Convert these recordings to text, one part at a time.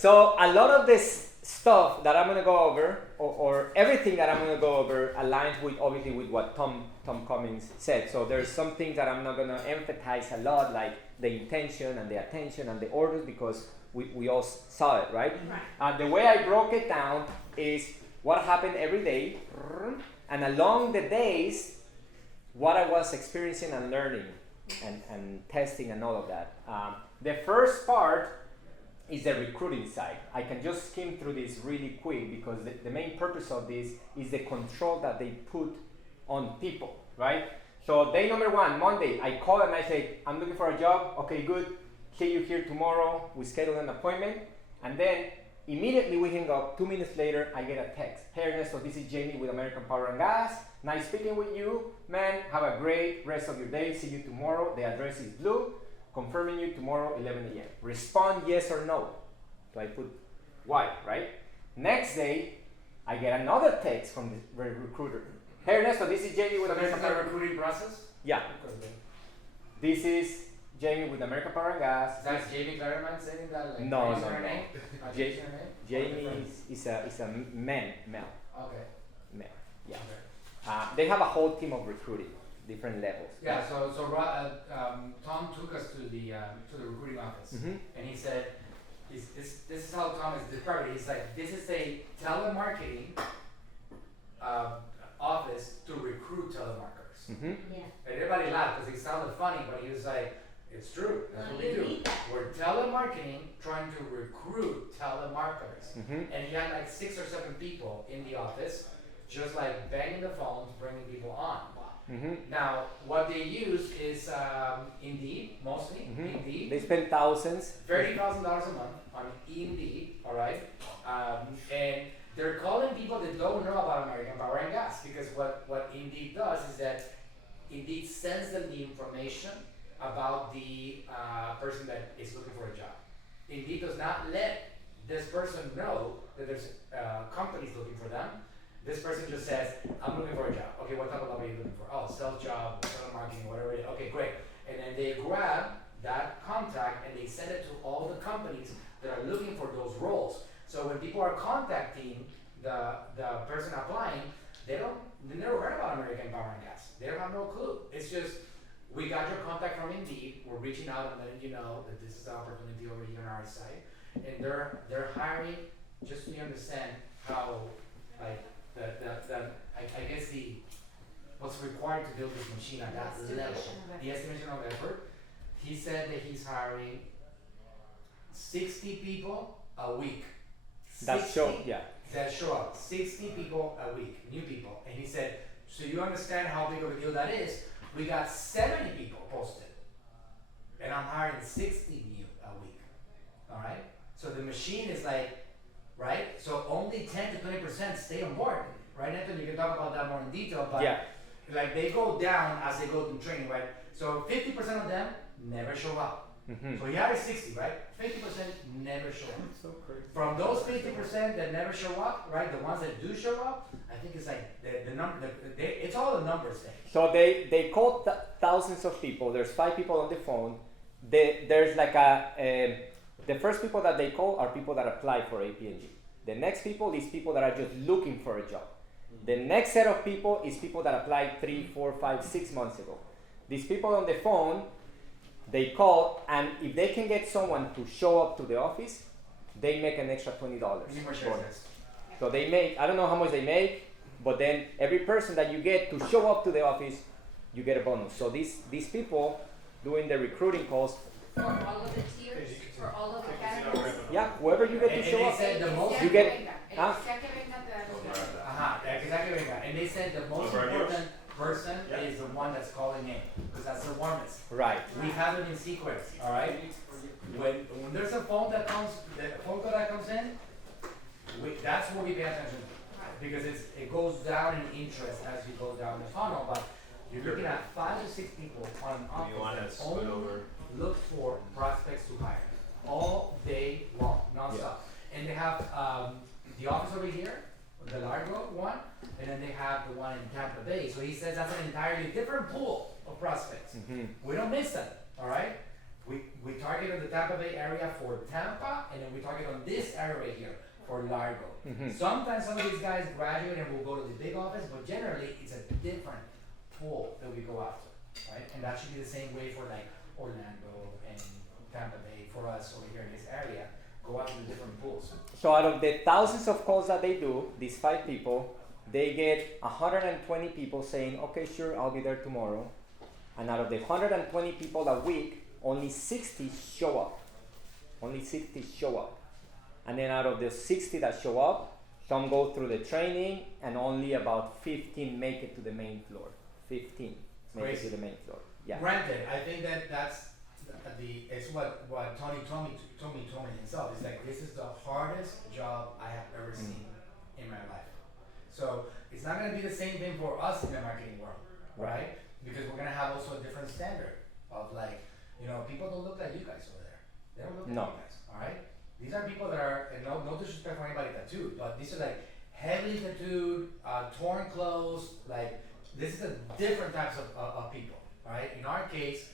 So a lot of this stuff that I'm gonna go over, or everything that I'm gonna go over, aligns with obviously with what Tom Cummings said. So there's some things that I'm not gonna emphasize a lot, like the intention and the attention and the orders, because we all saw it, right? The way I broke it down is what happened every day, and along the days, what I was experiencing and learning and testing and all of that. The first part is the recruiting side. I can just skim through this really quick because the main purpose of this is the control that they put on people, right? So day number one, Monday, I call and I say, I'm looking for a job. Okay, good. See you here tomorrow. We schedule an appointment. And then immediately we hang up. 2 minutes later, I get a text. Hey Ernesto, this is Jamie with American Power and Gas. Nice speaking with you. Man, have a great rest of your day. See you tomorrow. The address is blue. Confirming you tomorrow, 11 a.m. Respond yes or no. So I put Y, right? Next day, I get another text from the recruiter. Hey Ernesto, this is Jamie with American Power. Is this the recruiting process? Yeah. This is Jamie with American Power and Gas. Is that Jamie Claremont saying that? Like, No. Jamie is a male. Okay. Male. Yeah. Okay. They have a whole team of recruiting, different levels. Yeah. So Tom took us to the recruiting office, and he said, "This is how Tom is described it. He's like, this is a telemarketing office to recruit telemarketers." Mm-hmm. Yeah. And everybody laughed because he sounded funny, but he was like, "It's true. That's what we do. We're telemarketing, trying to recruit telemarketers." Mm-hmm. And he had like 6 or 7 people in the office, just like banging the phones, bringing people on. Mm-hmm. Now, what they use is Indeed, mostly. Mm-hmm. Indeed. They spend thousands. $30,000 a month on Indeed, all right? And they're calling people that don't know about American Power and Gas, because what Indeed does is that Indeed sends them the information about the person that is looking for a job. Indeed does not let this person know that there's companies looking for them. This person just says, I'm looking for a job. Okay, what type of job are you looking for? Oh, sales job, telemarketing, whatever it is. Okay, great. And then they grab that contact and they send it to all the companies that are looking for those roles. So when people are contacting the person applying, they never heard about American Power and Gas. They don't have no clue. It's just, we got your contact from Indeed. We're reaching out and letting you know that this is an opportunity over here on our site. And they're hiring, just so you understand how, like, I guess what's required to build this machine at that level, the estimation of effort. He said that he's hiring 60 people a week. That show up. 60 people a week, new people. And he said, so you understand how big of a deal that is? We got 70 people posted, and I'm hiring 60 new a week. All right. So the machine is like. Right? So only 10 to 20% stay on board. Right, Anthony? You can talk about that more in detail, but like they go down as they go through training, right? So 50% of them never show up. Mm-hmm. So you have 60, right? 50% never show up. So crazy. From those 50% that never show up, right? The ones that do show up, I think it's like the number. It's all a numbers thing. So they call thousands of people. There's 5 people on the phone. There's like the first people that they call are people that apply for AP&G. The next people is people that are just looking for a job. The next set of people is people that applied 3, 4, 5, 6 months ago. These people on the phone, they call, and if they can get someone to show up to the office, they make an extra $20 bonus. So they make, I don't know how much they make, but then every person that you get to show up to the office, you get a bonus. So these people doing the recruiting calls. For all of the tiers, for all of the categories. Yeah, whoever you get to show up, you get. And they said the most important person is the one that's calling in, because that's the warmest. Right. We have it in sequence, all right? When there's a phone that comes, the phone call that comes in, that's what we pay attention to, because it goes down in interest as you go down the funnel. But you're looking at 5 to 6 people on an office that only look for prospects to hire all day long, nonstop. And they have the office over here, the Largo one, and then they have the one in Tampa Bay. So he says that's an entirely different pool of prospects. Mm-hmm. We don't miss them, all right? we target on the Tampa Bay area for Tampa, and then we target on this area right here for Largo. Mhm. Sometimes some of these guys graduate and will go to the big office, but generally it's a different pool that we go after, right? And that should be the same way for like Orlando and Tampa Bay for us over here in this area. Go after the different pools. So out of the thousands of calls that they do, these 5 people, they get 120 people saying, okay, sure, I'll be there tomorrow. And out of the 120 people a week, only 60 show up. Only 60 show up. And then out of the 60 that show up, some go through the training, and only about 15 make it to the main floor. 15 make Crazy. it to the main floor. Yeah. Granted, I think that's it's what Tony told me himself. It's like, this is the hardest job I have ever seen in my life. So it's not gonna be the same thing for us in the marketing world, right? Because we're gonna have also a different standard of like, people don't look like you guys over there. They don't look like you guys, all right? These are people that are, and no disrespect for anybody tattooed, but these are like heavily tattooed, torn clothes. Like, this is a different types of people, all right? In our case,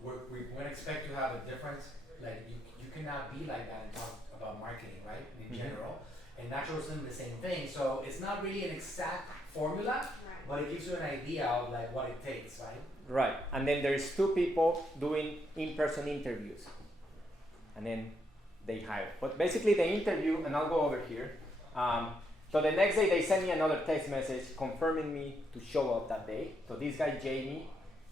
we're gonna expect to have a different, like, you cannot be like that and talk about marketing, right? In general. And natural slim, the same thing. So it's not really an exact formula, but it gives you an idea of like what it takes, right? Right. And then there's 2 people doing in-person interviews. And then they hire. But basically the interview, and I'll go over here. So the next day they send me another text message confirming me to show up that day. So this guy Jamie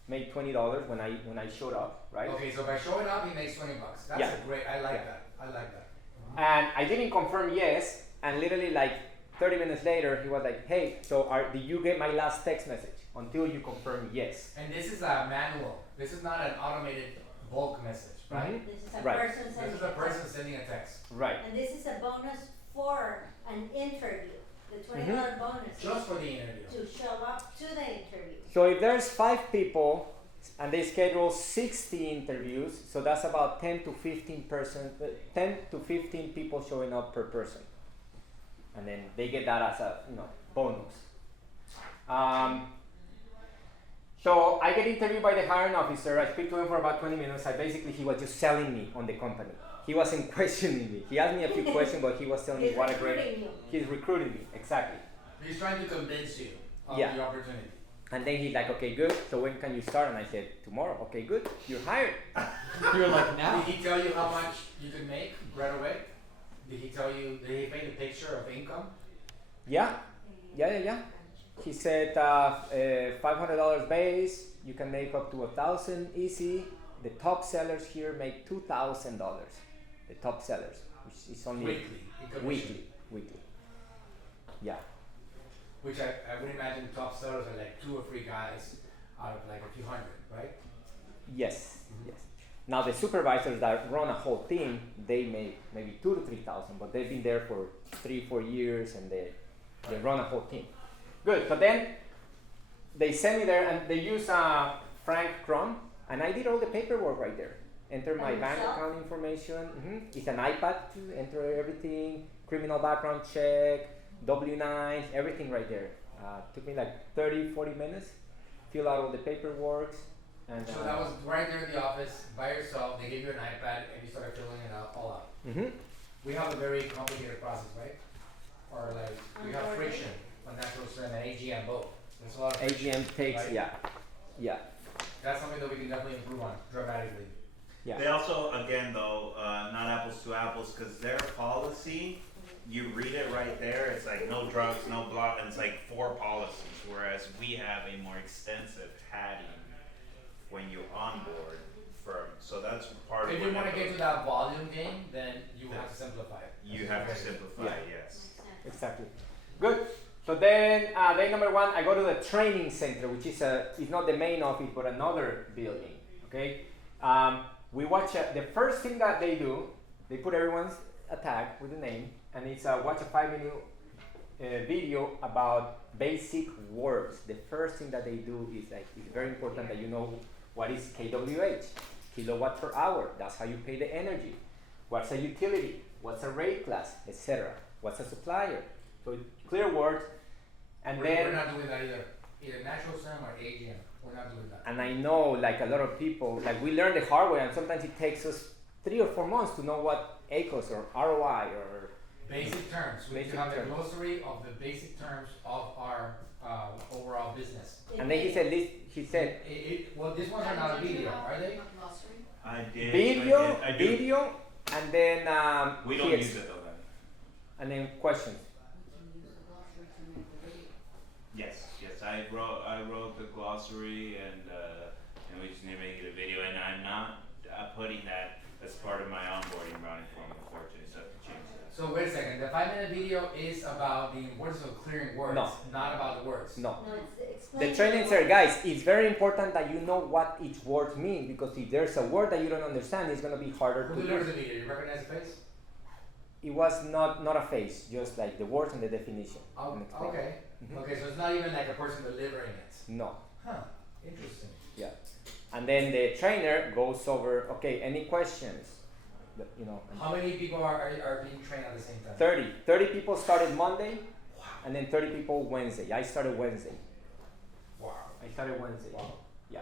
made $20 when I showed up, right? Okay, so by showing up, he makes $20. That's Yeah. a great. I like Yeah. that. I like that. And I didn't confirm yes, and literally like 30 minutes later, he was like, hey, so did you get my last text message? Until you confirm yes. And this is a manual. This is not an automated bulk message, right? This is a Right. person This sending is a person text. sending a text. Right. And this is a bonus for an interview, the $20 bonus. Just for the interview. To show up to the interview. So if there's 5 people and they schedule 60 interviews, so that's about 10 to 15 people showing up per person. And then they get that as a bonus. So I get interviewed by the hiring officer. I speak to him for about 20 minutes. He was just selling me on the company. He wasn't questioning me. He asked me a few questions, but he was telling me He's what a great. recruiting you. He's recruiting me, exactly. He's trying to convince you of Yeah. the opportunity. And then he's like, okay, good. So when can you start? And I said, tomorrow. Okay, good. You're hired. You're like, now? Did he tell you how much you could make right away? Did he paint a picture of income? Yeah. He said $500 base. You can make up to $1,000 easy. The top sellers here make $2,000. The top sellers, which is only Weekly. In commission. weekly. Yeah. Which I would imagine top sellers are like 2 or 3 guys out of like a few hundred, right? Yes. Now the supervisors that run a whole team, they make maybe 2,000 to 3,000, but they've been there for 3-4 years, and they run a whole team. Good. So then they send me there, and they use Frank Crum, and I did all the paperwork right there. Enter my By bank yourself? account information. It's an iPad to enter everything. Criminal background check, W-9s, everything right there. Took me like 30-40 minutes. Fill out all the paperwork. And So that was right there in the office by yourself. They gave you an iPad and you started filling it out all out. We have a very complicated process, right? Or like we have Onboarding. friction on natural slim and AGM both. There's a lot of friction, AGM takes, right? yeah. That's something that we can definitely improve on dramatically. Yeah. They also, again though, not apples to apples, because their policy, you read it right there, it's like no drugs, no blah, and it's like 4 policies, whereas we have a more extensive padding when you onboard firm. So that's part of If what you want to that get to goes- that volume game, then you have to simplify it. You have to simplify, Yeah. yes. Exactly. Good. So then, day number 1, I go to the training center, which is it's not the main office, but another building. Okay. We watch the first thing that they do. They put everyone's a tag with the name, and it's watch a 5-minute video about basic words. The first thing that they do is like it's very important that you know what is kWh, kilowatt per hour. That's how you pay the energy. What's a utility? What's a rate class, etc. What's a supplier? So clear words, and We're then not doing that either. Either natural slim or AGM. We're not doing that. And I know like a lot of people, like we learn the hard way, and sometimes it takes us 3 or 4 months to know what ACOS or ROI or Basic terms. We Basic have terms. a glossary of the basic terms of our overall business. and then he said Well, these ones are not a video, are they? I did. video, I do. video, and then We don't use it though then. and then questions. Yes, I wrote the glossary and we just need to make it a video, and I'm not putting that as part of my onboarding routing form, unfortunately, so I have to change that. So wait a second. The 5-minute video is about the importance of clearing words, No. not about the words. No. No, it's The explaining training, the sir, guys, it's very important that you know what each word means, because if there's a word that you don't understand, it's gonna be harder Who to delivers use. the video? You recognize the face? It was not a face, just like the words and the definition. Oh, and explain. okay. Mhm. Okay, so it's not even like a person delivering it. No. Huh. Interesting. Yeah. And then the trainer goes over, okay, any questions? You know, and How many people are being trained at the same time? 30 people started Monday, and then 30 people Wednesday. I started Wednesday. Wow. I started Wednesday. Wow. Yeah.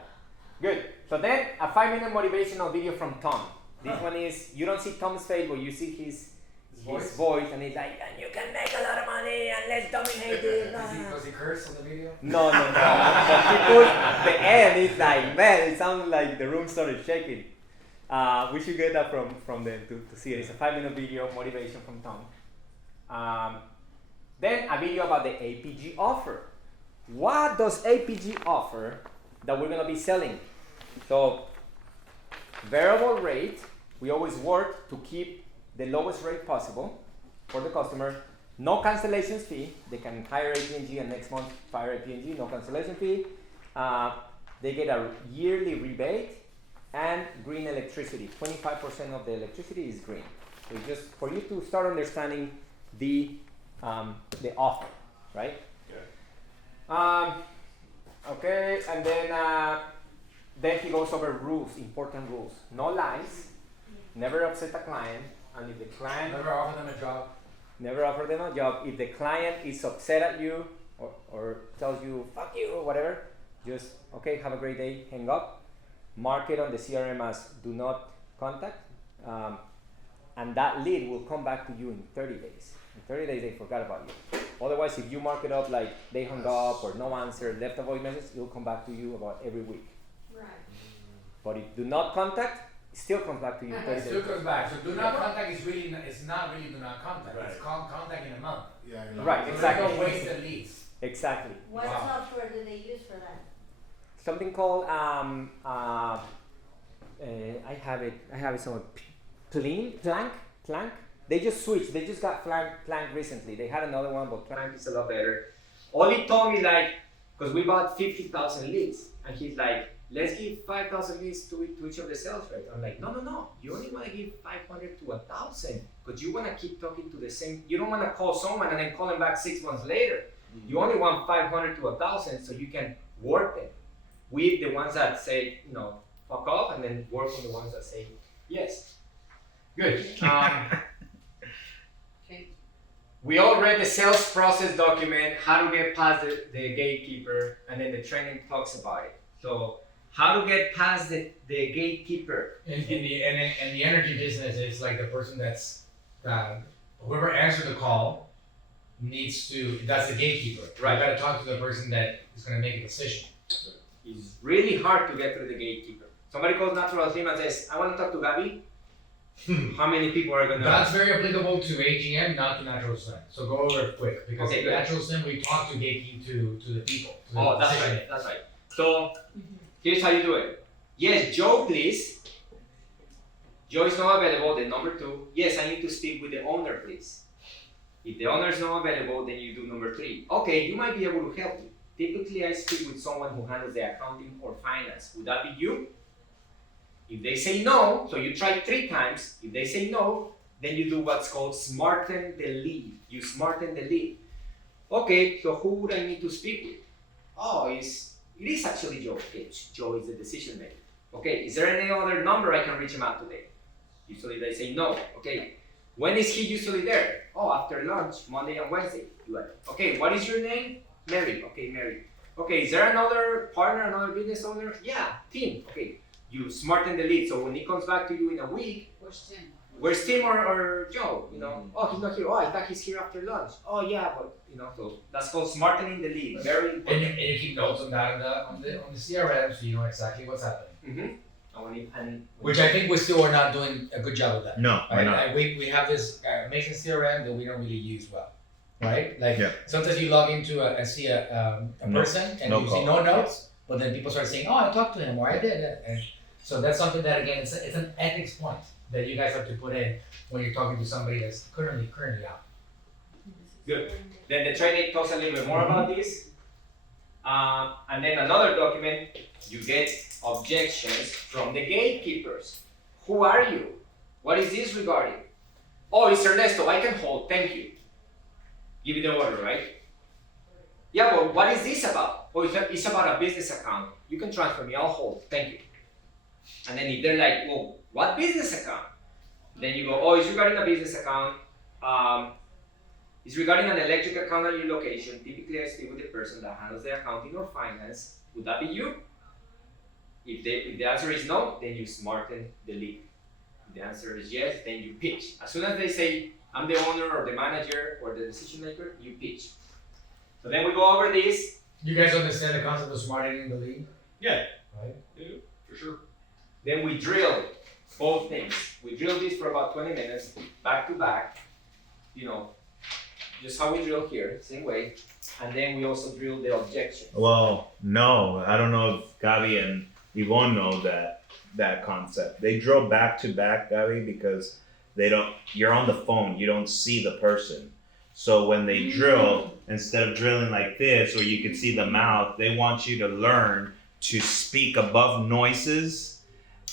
Good. So then a 5-minute motivational video from Tom. This one is, you don't see Tom's face, but you see his voice, and he's like, and you can make a lot of money, and let's dominate this. Does he curse on the video? No. But he put the end, it's like, man, it sounded like the room started shaking. We should get that from them to see it. It's a 5-minute video, motivation from Tom. Then a video about the AP&G offer. What does AP&G offer that we're gonna be selling? So, variable rate, we always work to keep the lowest rate possible for the customer. No cancellations fee. They can hire AP&G and next month fire AP&G, no cancellation fee. They get a yearly rebate and green electricity. 25% of the electricity is green. So just for you to start understanding the offer, right? Okay, and then he goes over rules, important rules. No lies, never upset a client, and if the client Never offer them a job. never offer them a job. If the client is upset at you or tells you fuck you or whatever, just okay, have a great day, hang up. Mark it on the CRM as do not contact, and that lead will come back to you in 30 days. In 30 days, they forgot about you. Otherwise, if you mark it up like they hung up or no answer, left a voice message, it'll come back to you about every week. Right. But if do not contact, it still comes back to you in 30 It days. still comes back. So do not contact is not really do not contact. Right. It's contact in a month. Yeah, Right, So exactly. there's no wasted leads. Exactly. What Wow. software do they use for that? Something called I have it somewhere. Plank. They just switched. They just got Plank recently. They had another one, but Plank is a lot better. All he told me, like, because we bought 50,000 leads, and he's like, let's give 5,000 leads to each of the sales reps. I'm like, no. You only want to give 500 to 1,000, because you want to keep talking to the same. You don't want to call someone and then call them back 6 months later. You only want 500 to 1,000, so you can work them with the ones that say, fuck off, and then work on the ones that say yes. Good. We all read the sales process document, how to get past the gatekeeper, and then the training talks about it. So, how to get past the gatekeeper. In the energy business, it's like the person that's whoever answered the call that's the gatekeeper. Right. You gotta talk to the person that is gonna make a decision. It's really hard to get through the gatekeeper. Somebody calls Natural Slim and says, I want to talk to Gabby. How many people are going to... That's very applicable to AGM, not to Natural Slim. So go over it quick because Okay, in good. Natural Slim we talk to gatekeep to the people. To the Oh, that's decision right. That's right. So, here's how you do it. Yes, Joe, please. Joe is not available, then number 2. Yes, I need to speak with the owner, please. If the owner is not available, then you do number 3. Okay, you might be able to help me. Typically, I speak with someone who handles the accounting or finance. Would that be you? If they say no, so you try 3 times. If they say no, then you do what's called smarten the lead. You smarten the lead. Okay, so who would I need to speak with? Oh, it is actually Joe. Okay, Joe is the decision maker. Okay, is there any other number I can reach him out today? Usually they say no. Okay, when is he usually there? Oh, after lunch, Monday and Wednesday. Okay, what is your name? Mary. Okay, Mary. Okay, is there another partner, another business owner? Yeah, Tim. Okay, you smarten the lead. So when he comes back to you in a week, where's Tim or Joe? You know, oh, he's not here. Oh, I thought he's here after lunch. Oh, yeah, but you know, so that's called smartening the lead. Very And important. you keep notes on that on the CRM, so you know exactly what's happening. Which I think we still are not doing a good job of that. No, we're Right? not. We have this amazing CRM that we don't really use well, right? Like Yeah. sometimes you log into and see a No- person and no you see call. no notes, but then people start saying, "Oh, I talked to him," or "I did it." And so that's something that again, it's an ethics point that you guys have to put in when you're talking to somebody that's currently out. Good. Then the training talks a little bit more about this. And then another document, you get objections from the gatekeepers. Who are you? What is this regarding? Oh, it's Ernesto, I can hold, thank you. Give it the order, right? Yeah, but what is this about? Oh, it's about a business account. You can transfer me, I'll hold, thank you. And then if they're like, well, what business account? Then you go, oh, it's regarding a business account. It's regarding an electric account at your location. Typically, I speak with the person that handles the accounting or finance. Would that be you? If the answer is no, then you smarten the lead. If the answer is yes, then you pitch. As soon as they say, I'm the owner or the manager or the decision maker, you pitch. So then we go over this. You guys understand the concept of smartening the lead? Yeah. Right? For sure. Then we drill both things. We drill this for about 20 minutes, back to back. You know, just how we drill here, same way. And then we also drill the objection. Well, no, I don't know if Gabi and Yvonne know that concept. They drill back to back, Gabi, because you're on the phone, you don't see the person. So when they drill, instead of drilling like this, where you can see the mouth, they want you to learn to speak above noises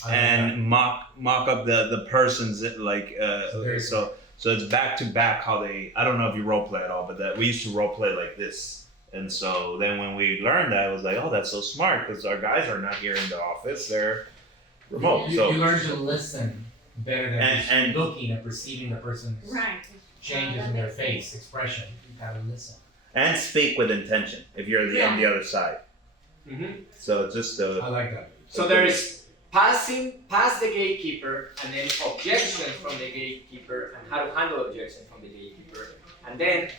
and mock up the person's like so it's back to back how they, I don't know if you role play at all, but that we used to role play like this. And so then when we learned that, it was like, oh, that's so smart because our guys are not here in the office, they're remote. You So learn to listen better than And- just looking and perceiving the person's Right. changes in their face, expression. You gotta listen. and speak with intention if you're on the other side. Mm-hmm. So it's just I like that. So there is past the gatekeeper, and then objections from the gatekeeper, and how to handle objections from the gatekeeper, and then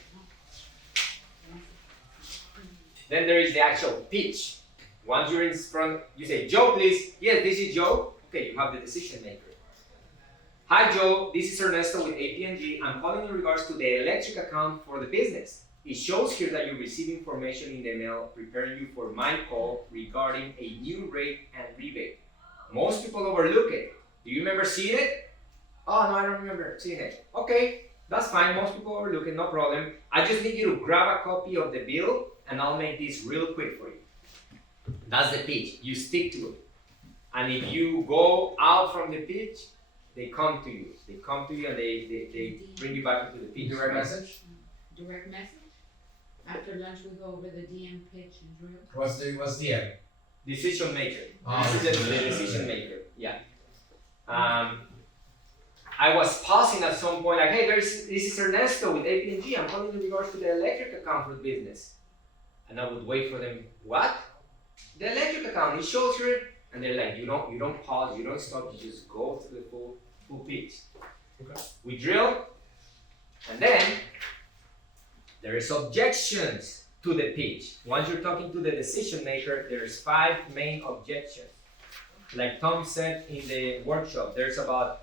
there is the actual pitch. Once you're in front, you say, Joe, please. Yes, this is Joe. Okay, you have the decision maker. Hi, Joe. This is Ernesto with AP&G. I'm calling in regards to the electric account for the business. It shows here that you receive information in the mail preparing you for my call regarding a new rate and rebate. Most people overlook it. Do you remember seeing it? Oh, no, I don't remember seeing it. Okay, that's fine. Most people overlook it, no problem. I just need you to grab a copy of the bill and I'll make this real quick for you. That's the pitch. You stick to it. And if you go out from the pitch, they come to you. They come to you and they bring you back into the pitch. Direct message? Direct message? After lunch, we go over the DM pitch and drill. What's the end? Decision maker. Oh, This is the decision maker. Yeah. I was pausing at some point, like, hey, this is Ernesto with AP&G. I'm calling in regards to the electric account for the business. And I would wait for them. What? The electric account. It shows here, and they're like, you don't pause, you don't stop, you just go through the full pitch. Okay. We drill, and then there is objections to the pitch. Once you're talking to the decision maker, there's 5 main objections. Like Tom said in the workshop, there's about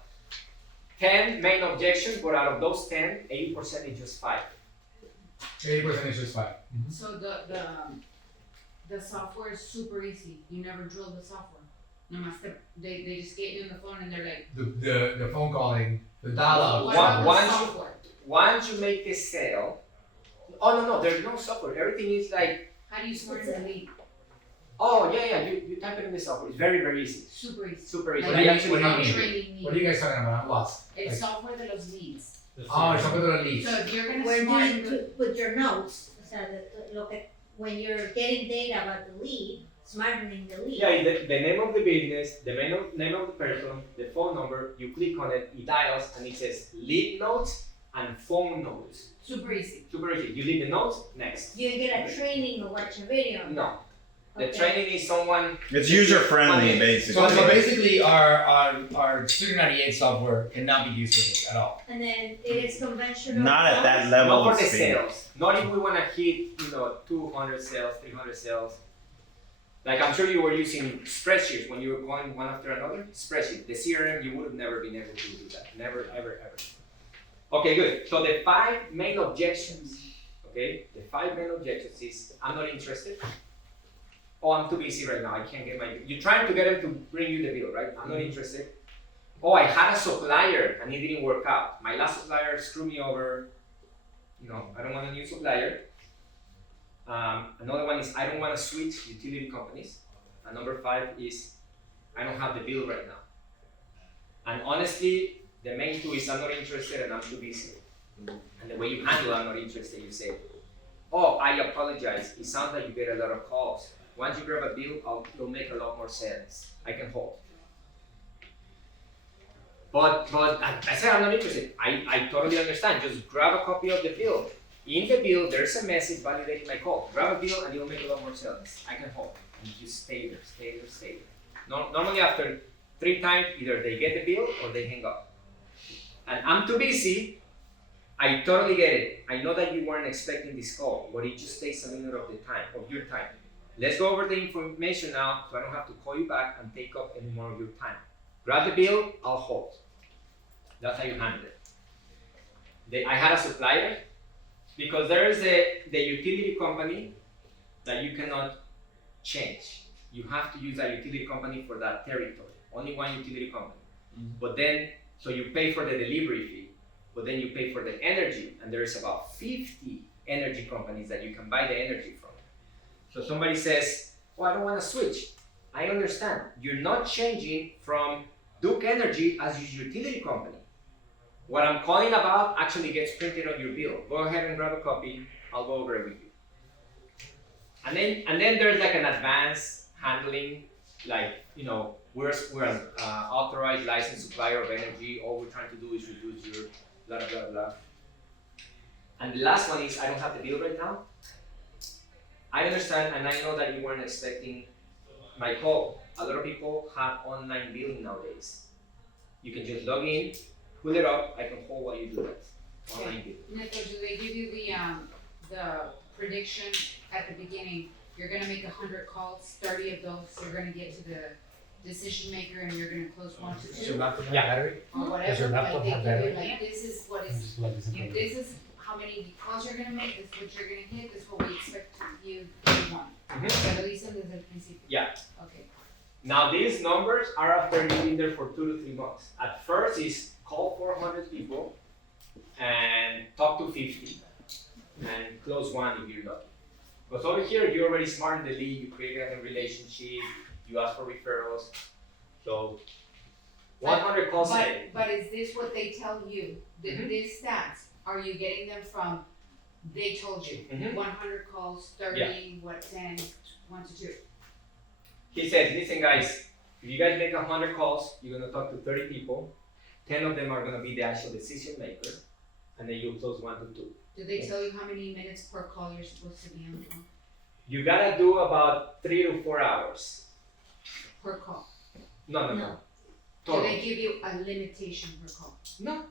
10 main objections, but out of those 10, 80% is just 5. 80% is just 5. So the software is super easy. You never drill the software. They just get you on the phone and they're like, The phone calling, the dialogue. what about Once the you- software? Once you make the sale, oh no, there's no software. Everything is like, How do you sort the lead? oh yeah, you type it in the software. It's very, very easy. Super easy. Super easy. Like, I do you- actually what do you found mean? it. Training What are you lead. guys talking about? I'm lost. It's Like, software de los leads. oh, it's something that leads. So if you're gonna Where do smart you put your notes? O sea, look at when you're getting data about the lead, smartening the lead. Yeah, the name of the business, the name of the person, the phone number, you click on it, it dials, and it says lead notes and phone notes. Super easy. Super easy. You leave the notes, next. You get a training or watch a video. No. The Okay. training is someone. It's user friendly, basically. So basically, our Studio 98 software cannot be used for this at all. And then it is conventional. Not at that phones. level Not of for the speed. sales. Not if we want to hit, 200 sales, 300 sales. Like I'm sure you were using spreadsheets when you were going one after another. Spreadsheet. The CRM, you would have never been able to do that. Never, ever, ever. Okay, good. So the 5 main objections. Okay, the 5 main objections is I'm not interested. Oh, I'm too busy right now. I can't get my. You're trying to get them to bring you the bill, right? I'm not interested. Oh, I had a supplier and it didn't work out. My last supplier screwed me over. I don't want a new supplier. Another one is I don't want to switch utility companies. And number 5 is I don't have the bill right now. And honestly, the main 2 is I'm not interested and I'm too busy. And the way you handle I'm not interested, you say, oh, I apologize. It sounds like you get a lot of calls. Once you grab a bill, it'll make a lot more sense. I can hold. But I said I'm not interested. I totally understand. Just grab a copy of the bill. In the bill, there's a message validating my call. Grab a bill and it'll make a lot more sense. I can hold. And you just stay there. Normally after 3 times, either they get the bill or they hang up. And I'm too busy. I totally get it. I know that you weren't expecting this call, but it just takes a minute of your time. Let's go over the information now so I don't have to call you back and take up any more of your time. Grab the bill, I'll hold. That's how you handle it. I had a supplier because there is the utility company that you cannot change. You have to use a utility company for that territory. Only one utility company. But then, so you pay for the delivery fee, but then you pay for the energy, and there's about 50 energy companies that you can buy the energy from. So somebody says, oh, I don't want to switch. I understand. You're not changing from Duke Energy as your utility company. What I'm calling about actually gets printed on your bill. Go ahead and grab a copy. I'll go over it with you. And then there's like an advanced handling, like, we're an authorized licensed supplier of energy. All we're trying to do is reduce your blah, blah, blah. And the last one is, I don't have the bill right now. I understand, and I know that you weren't expecting my call. A lot of people have online billing nowadays. You can just log in, pull it up, I can hold while you do that. Online billing. Ernesto, do they give you the prediction at the beginning? You're gonna make 100 calls, 30 of those you're gonna get to the decision maker and you're gonna close 1 to 2. Does your laptop have Yeah. battery? Or Does whatever, your laptop like they have give you battery? like, this is what I'm is, just plugging this in. this is how many calls you're gonna make, this is what you're gonna hit, this is what we expect you to want. Mhm. Pero dicen desde el principio. Yeah. Okay. Now these numbers are after you've been there for 2 to 3 months. At first is call 400 people and talk to 50 and close 1 if you're lucky. Because over here you're already smart in the lead, you created a relationship, you ask for referrals. So 100 calls a day. But is this what they tell you? Mhm. These stats, are you getting them from, they told you, Mhm. 100 calls, 30, 10, 1 to 2? He said, listen guys, if you guys make 100 calls, you're gonna talk to 30 people, 10 of them are gonna be the actual decision maker, and then you'll close 1 to 2. Do they tell you how many minutes per call you're supposed to be on the phone? You gotta do about 3 to 4 hours. Per call? No. No. Do Total. they give you a limitation per call? No,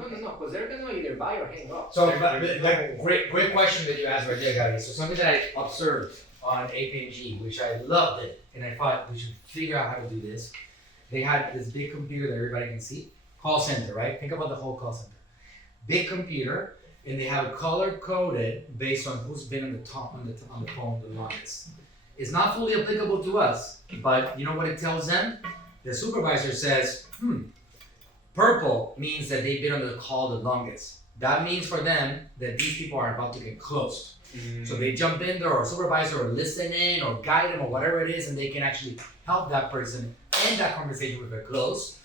Okay. because they're gonna either buy or hang up. So, great question that you asked right there, guys. So something that I observed on AP&G, which I loved it, and I thought we should figure out how to do this. They had this big computer that everybody can see, call center, right? Think about the whole call center. Big computer, and they have it color coded based on who's been on the phone the longest. It's not fully applicable to us, but you know what it tells them? The supervisor says, purple means that they've been on the call the longest. That means for them that these people are about to get closed. So they jump in there, or supervisor, or listen in, or guide them, or whatever it is, and they can actually help that person end that conversation with a close.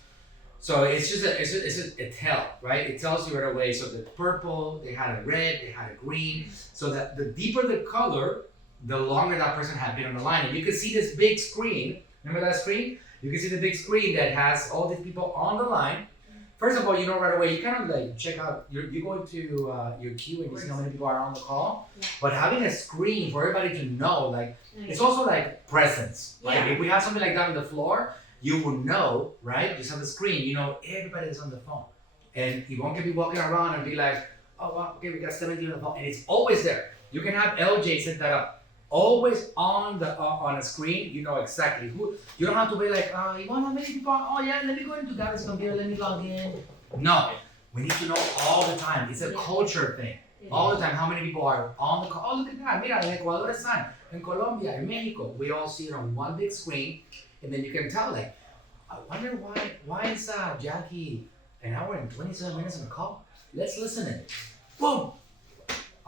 So it's just a tell, right? It tells you right away. So the purple, they had a red, they had a green. So that the deeper the color, the longer that person had been on the line. And you can see this big screen. Remember that screen? You can see the big screen that has all these people on the line. first of all, you know right away, you kind of like check out, you go into your queue and you see how many people are on the call. Yeah. But having a screen for everybody to know, like, it's also like presence, right? Yeah. If we have something like that on the floor, you will know, right? Just on the screen, you know everybody is on the phone. And you won't be walking around and be like, oh, well, okay, we got 17 on the phone. And it's always there. You can have LJ set that up. Always on the on a screen, you know exactly who. You don't have to be like, you want how many people are? Oh yeah, let me go into Gavin's computer, let me log in. No, we need to know all the time. It's a culture thing. All the time, how many people are on the call? Oh, look at that. Mira, en Ecuador están, in Colombia, in Mexico. We all see it on one big screen, and then you can tell, like, I wonder why is Jackie an hour and 27 minutes on the call? Let's listen in. Boom.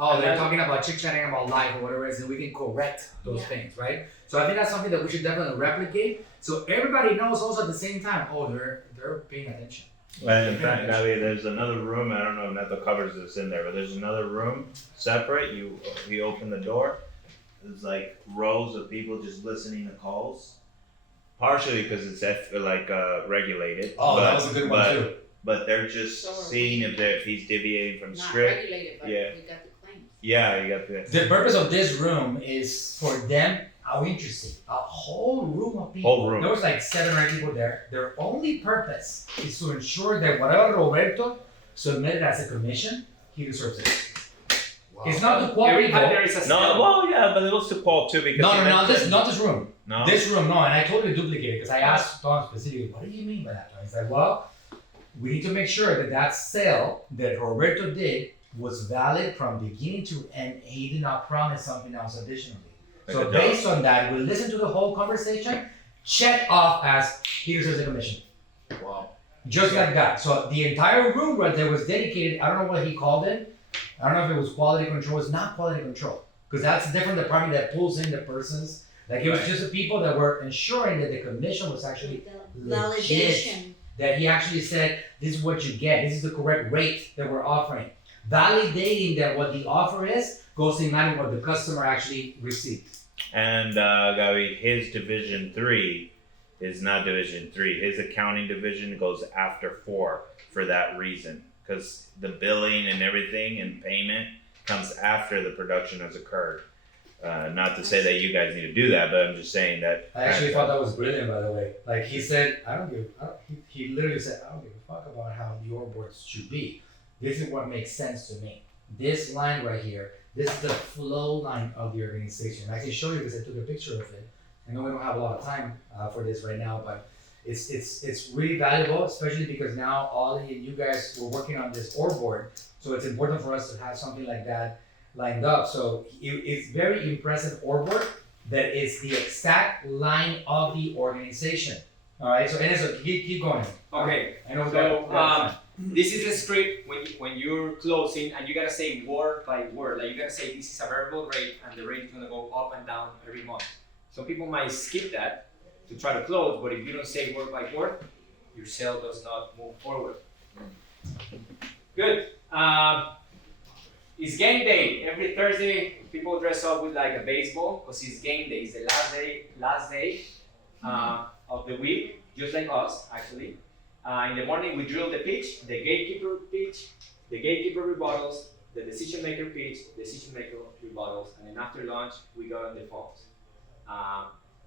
Oh, they're talking about chit-chatting about life or whatever it is, and we can correct those things, right? So I think that's something that we should definitely replicate. So everybody knows also at the same time, oh, they're paying attention. Well, in fact, Gabi, there's another room. I don't know if Neto covers this in there, but there's another room separate. You open the door. There's like rows of people just listening to calls. Partially because it's regulated. Oh, that was a good one too. But they're just seeing if he's deviating from Not script. regulated, but Yeah. we got the claims. Yeah, you got the. The purpose of this room is for them. How interesting! A whole room of people. Whole room. There was like 7 or 8 people there. Their only purpose is to ensure that whatever Roberto submitted as a commission, he deserves it. Wow. It's not to quote Every people. time there is a No, scale. well, yeah, but it was to Paul too because. Not this room. No. This room, no, and I totally duplicated because I asked Tom specifically, what do you mean by that? He's like, well, we need to make sure that sale that Roberto did was valid from beginning to end. He did not promise something else additionally. So Like based on that, we listen to the whole conversation, check off as he deserves a commission. Wow. Just like that. So the entire room right there was dedicated. I don't know what he called it. I don't know if it was quality control. It's not quality control because that's a different department that pulls in the persons. Like it was just the people that were ensuring that the commission was actually The validation. that he actually said, this is what you get. This is the correct rate that we're offering. Validating that what the offer is goes in line with what the customer actually received. And Gabi, his division 3 is not division 3. His accounting division goes after 4 for that reason. Because the billing and everything and payment comes after the production has occurred. Not to say that you guys need to do that, but I'm just saying that. I actually thought that was brilliant, by the way. Like he said, he literally said, I don't give a fuck about how your boards should be. This is what makes sense to me. This line right here, this is the flow line of the organization. I can show you because I took a picture of it. I know we don't have a lot of time for this right now, but it's really valuable, especially because now Ollie and you guys were working on this org board. So it's important for us to have something like that lined up. So it's very impressive org board that is the exact line of the organization. All right, so Ernesto, keep going. Okay. I know So this is the script when you're closing and you gotta say word by word. Like you gotta say this is a variable rate and the rate is gonna go up and down every month. Some people might skip that to try to close, but if you don't say word by word, your sale does not move forward. Good. It's game day. Every Thursday, people dress up with like a baseball because it's game day. It's the last day of the week, just like us actually. In the morning, we drill the pitch, the gatekeeper pitch, the gatekeeper rebuttals, the decision maker pitch, decision maker rebuttals, and then after lunch, we go on the phones.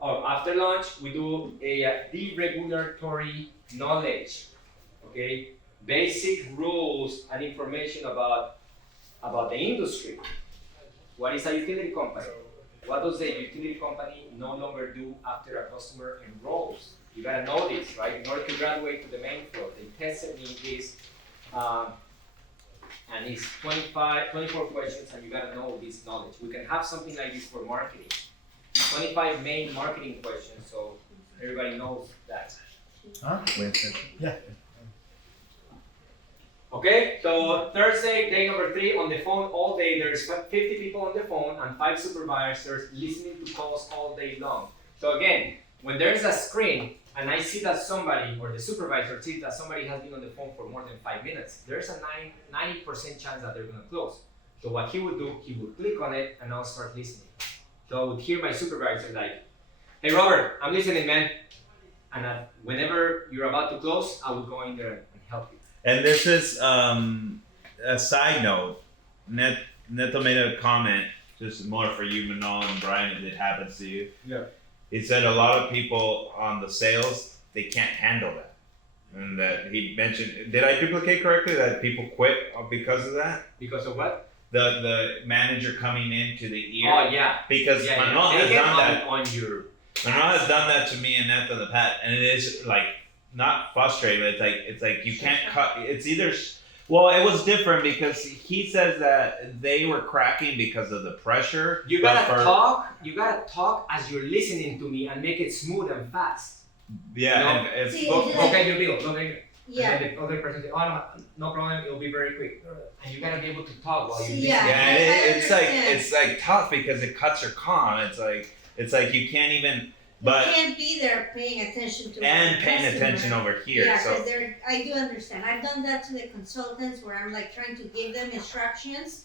After lunch, we do a deregulatory knowledge, okay? Basic rules and information about the industry. What is a utility company? What does the utility company no longer do after a customer enrolls? You gotta know this, right? In order to graduate to the main floor, they tested me this, and it's 24 questions, and you gotta know this knowledge. We can have something like this for marketing. 25 main marketing questions, so everybody knows that. Yeah. Okay, so Thursday, day number 3, on the phone all day. There's 50 people on the phone and 5 supervisors listening to calls all day long. So again, when there's a screen and I see that somebody, or the supervisor sees that somebody has been on the phone for more than 5 minutes, there's a 90% chance that they're gonna close. So what he would do, he would click on it and I'll start listening. So I would hear my supervisor like, hey Robert, I'm listening, man. And whenever you're about to close, I would go in there and help you. And this is a side note. Neto made a comment, just more for you, Manal and Brian, if it happens to you. Yeah. He said a lot of people on the sales, they can't handle that. And that he mentioned, did I duplicate correctly that people quit because of that? Because of what? The manager coming into the ear. Oh yeah. Because Yeah, Manal They has get done that. on your. Manal has done that to me and Neto in the past, and it is like not frustrating. But it's like you can't cut. It's either. Well, it was different because he says that they were cracking because of the pressure. You but gotta for- talk. You gotta talk as you're listening to me and make it smooth and fast. Yeah, No. and it's See, Go, it's go like- get your bill. Go get. Yeah. And then the other person say, "Oh no problem. It'll be very quick." And you gotta be able to talk while you're See, listening. yeah. yeah, it's like understand. it's like tough because it cuts your calm. It's like you can't even. But you can't be there paying attention to and the paying customer. attention over here. Yeah, So because they're. I do understand. I've done that to the consultants where I'm like trying to give them instructions,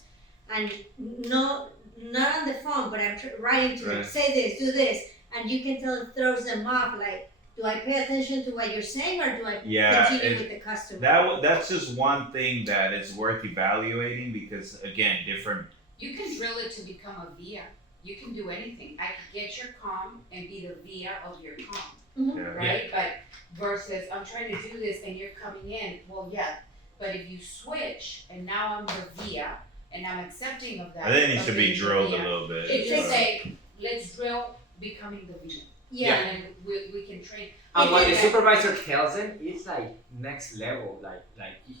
and not on the phone, but I'm writing to them. Right. Say this, do this, and you can tell it throws them off. Like, do I pay attention to what you're saying, or do I Yeah, continue it- with the customer? that's just one thing that is worth evaluating because again, different. You can drill it to become a via. You can do anything. I could get your comm and be the via of your comm, Mhm. Yeah. right? But versus I'm trying to do this and you're coming in. Well, yeah. But if you switch and now I'm the via and I'm accepting of that. I think it needs of to be being the drilled a via, little bit. It just say, let's drill becoming the via. Yeah. And then we can train. And what the Yeah. supervisor tells them, it's like next level. Like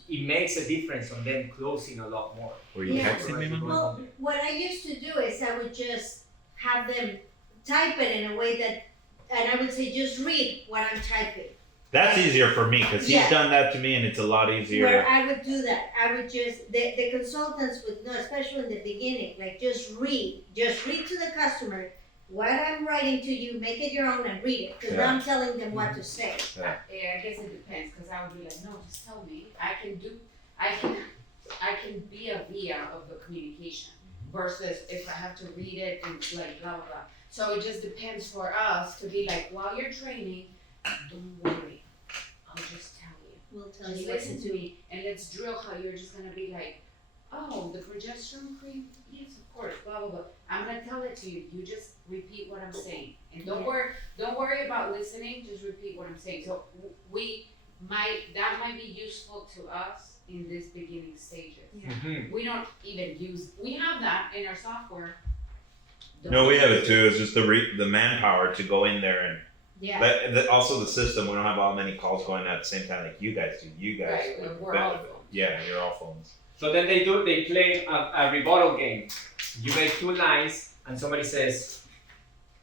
it makes a difference on them closing a lot more. Were you Yeah. texting me, Mama? Well, what I used to do is I would just have them type it in a way that, and I would say just read what I'm typing. That's easier for me because he's Yeah. done that to me and it's a lot easier. Where I would do that, I would just, the consultants would know, especially in the beginning, like just read to the customer what I'm writing to you, make it your own and read it, because now I'm telling them what to say. Yeah. Yeah, I guess it depends, cause I would be like, no, just tell me. I can be a via of the communication versus if I have to read it and like blah blah blah. So it just depends for us to be like, while you're training, don't worry, I'll just tell you. We'll tell Just you what listen to to do. me and let's drill how you're just gonna be like, oh, the progesterone cream, yes, of course, blah blah blah. I'm gonna tell it to you. You just repeat what I'm saying, and don't worry about listening. Just repeat what I'm saying. So that might be useful to us in this beginning stages. Yeah. Mhm. We don't even use. We have that in our software. No, we have it too. It's just the manpower to go in there and Yeah. but also the system. We don't have all many calls going at the same time like you guys do. You guys, Right, we're all phones. yeah, you're all phones. So then they play a rebuttal game. You make 2 lines and somebody says,